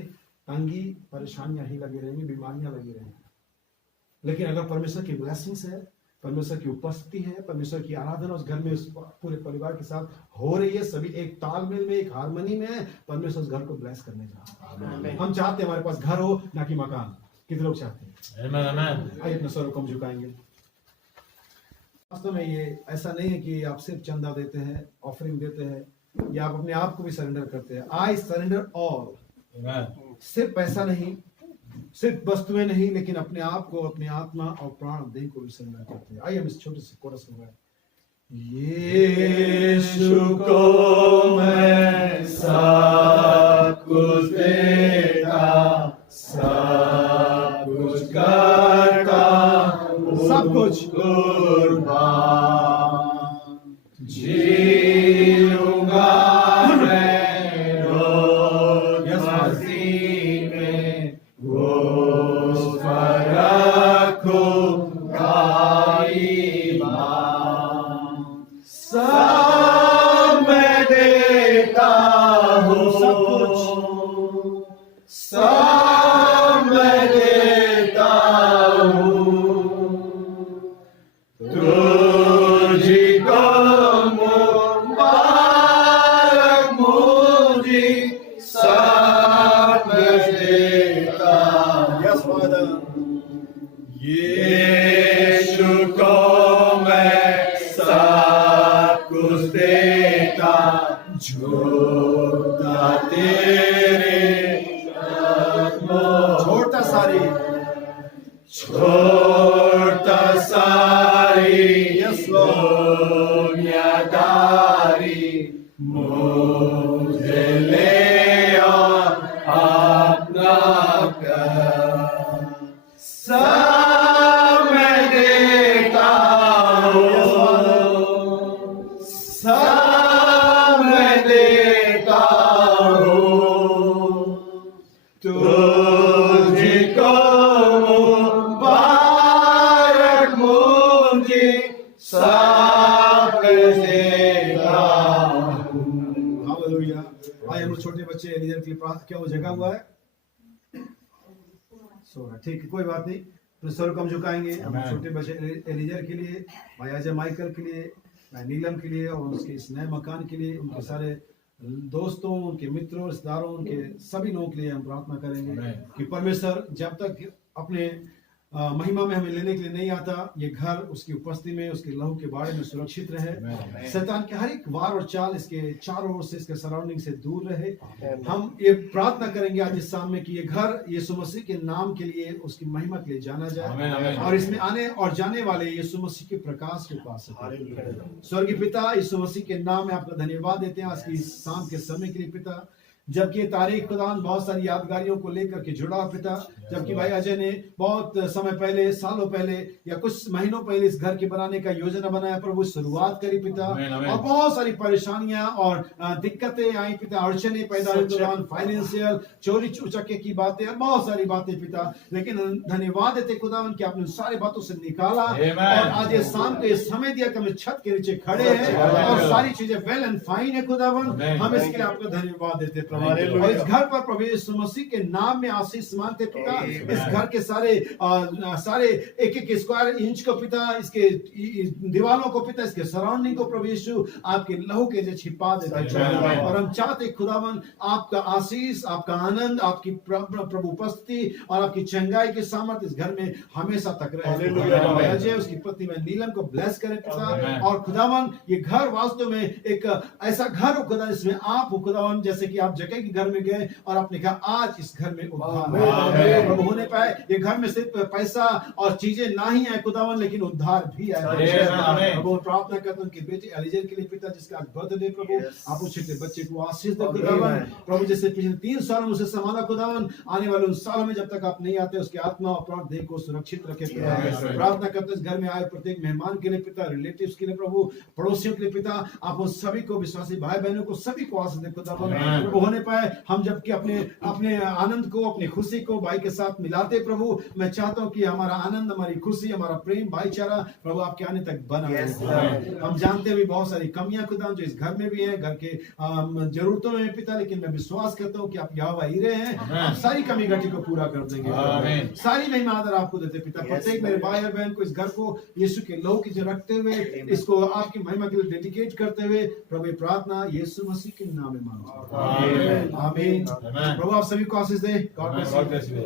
तंगी, परेशानियां ही लगी रहेंगी, बीमारियां लगी रहेंगी। लेकिन अगर परमेश्वर की ब्लेसिंग्स है, परमेश्वर की उपस्थिति है, परमेश्वर की आराधना उस घर में उस पूरे परिवार के साथ हो रही है, सभी एक तालमेल में, एक हार्मनी में है, परमेश्वर उस घर को ब्लेस करने जा रहा है। हम चाहते हैं हमारे पास घर हो, ना कि मकान। कितने लोग चाहते हैं? आमीन, आमीन। आइए अपने सर को हम झुकाएंगे। वास्तव में ये ऐसा नहीं है कि आप सिर्फ चंदा देते हैं, ऑफरिंग देते हैं, या आप अपने आप को भी सरेंडर करते हैं। I surrender all. आमीन। सिर्फ पैसा नहीं, सिर्फ वस्तुएं नहीं, लेकिन अपने आप को, अपनी आत्मा और प्राण देह को भी सरेंडर करते हैं। आइए हम इस छोटे से कोरस में गाएं। यीशु को मैं सब कुछ देता, सब कुछ करता, सब कुछ कुर्बान, जीऊंगा मैं रोज मसीह में, उस पर रखूंगा ईमान। सब मैं देता हूँ, सब कुछ, सब मैं देता हूँ, तुझको मुबारक मुझे सब देता। Yes father. यीशु को मैं सब कुछ देता, झूठा तेरे छोड़ता सारी, छोड़ता सारी यस दुनियादारी, मुझे ले और अपना कर। सब मैं देता हूँ, सब मैं देता हूँ, तुझको मुबारक मुझे सब देता हूँ। हालेलुया। आइए हम छोटे बच्चे एलिजर के लिए क्या वो जगह हुआ है? सो ठीक है, कोई बात नहीं। अपने सर को हम झुकाएंगे। हम छोटे बच्चे एलिजर के लिए, भाई अजय माइकल के लिए, भाई नीलम के लिए, और उसके इस नए मकान के लिए, उनके सारे दोस्तों, उनके मित्रों, रिश्तेदारों, उनके सभी लोगों के लिए हम प्रार्थना करेंगे कि परमेश्वर जब तक अपने महिमा में हमें लेने के लिए नहीं आता, ये घर उसकी उपस्थिति में, उसके लहू के बाड़े में सुरक्षित रहे। शैतान के हर एक वार और चाल इसके चारों ओर से, इसके सराउंडिंग से दूर रहे। हम ये प्रार्थना करेंगे आज इस शाम में कि ये घर यीशु मसीह के नाम के लिए, उसकी महिमा के लिए जाना जाए, और इसमें आने और जाने वाले यीशु मसीह के प्रकाश के पास। स्वर्गीय पिता, यीशु मसीह के नाम में आपका धन्यवाद देते हैं आज की शाम के समय के लिए पिता। जबकि ये तारीख खुदान बहुत सारी यादगारियों को लेकर के जुड़ा पिता, जबकि भाई अजय ने बहुत समय पहले, सालों पहले या कुछ महीनों पहले इस घर के बनाने का योजना बनाया, प्रभु शुरुआत करी पिता, और बहुत सारी परेशानियां और दिक्कतें आई पिता, अड़चने पैदा हुई दौरान, फाइनेंशियल, चोरी चुचक्के की बातें और बहुत सारी बातें पिता। लेकिन धन्यवाद देते खुदावन कि आपने सारी बातों से निकाला, और आज ये शाम को ये समय दिया कि हम छत के नीचे खड़े हैं और सारी चीजें वेल एंड फाइन है खुदावन। हम इसके लिए आपको धन्यवाद देते प्रभु। और इस घर पर प्रभु यीशु मसीह के नाम में आशीष मांगते पिता। इस घर के सारे एक एक स्क्वायर इंच को पिता, इसके दीवारों को पिता, इसके सराउंडिंग को प्रभु यीशु आपके लहू के जो छिपा देते। और हम चाहते खुदावन आपका आशीष, आपका आनंद, आपकी प्रभु उपस्थिति और आपकी चंगाई के सामर्थ्य इस घर में हमेशा तक रहे। अजय, उसकी पत्नी में नीलम को ब्लेस करें पिता। और खुदावन ये घर वास्तव में एक ऐसा घर हो खुदा जिसमें आप खुदावन, जैसे कि आप जगह के घर में गए और आपने कहा आज इस घर में उद्धार आमीन। प्रभु होने पाए। ये घर में सिर्फ पैसा और चीजें ना ही आए खुदावन, लेकिन उद्धार भी आए। आमीन। प्रभु प्रार्थना करता हूँ कि बेटे एलिजर के लिए पिता जिसका बर्थडे प्रभु आप उस छोटे बच्चे को आशीष दे खुदावन। प्रभु जैसे पिछले 3 सालों में उसे संभाला खुदावन, आने वाले उन सालों में जब तक आप नहीं आते उसकी आत्मा और प्राण देह को सुरक्षित रखे पिता। प्रार्थना करते इस घर में आए प्रत्येक मेहमान के लिए पिता, रिलेटिव्स के लिए प्रभु, पड़ोसियों के लिए पिता, आप उन सभी को, विश्वासी भाई बहनों को सभी को आशीष दे खुदावन। प्रभु होने पाए हम जबकि अपने अपने आनंद को, अपनी खुशी को भाई के साथ मिलाते प्रभु, मैं चाहता हूँ कि हमारा आनंद, हमारी खुशी, हमारा प्रेम, भाईचारा प्रभु आपके आने तक बना रहे। हम जानते हुए बहुत सारी कमियां खुदा जो इस घर में भी है, घर के जरूरतों में पिता, लेकिन मैं विश्वास करता हूँ कि आप यहोवा हीरे हैं, आप सारी कमी घटी को पूरा कर देंगे। सारी महिमा आदर आपको देते पिता। प्रत्येक मेरे भाई और बहन को इस घर को यीशु के लहू की जो रखते हुए, इसको आपकी महिमा के लिए डेडिकेट करते हुए प्रभु प्रार्थना यीशु मसीह के नाम में मांगता हूं। आमीन। प्रभु आप सभी को आशीष दे। God bless you.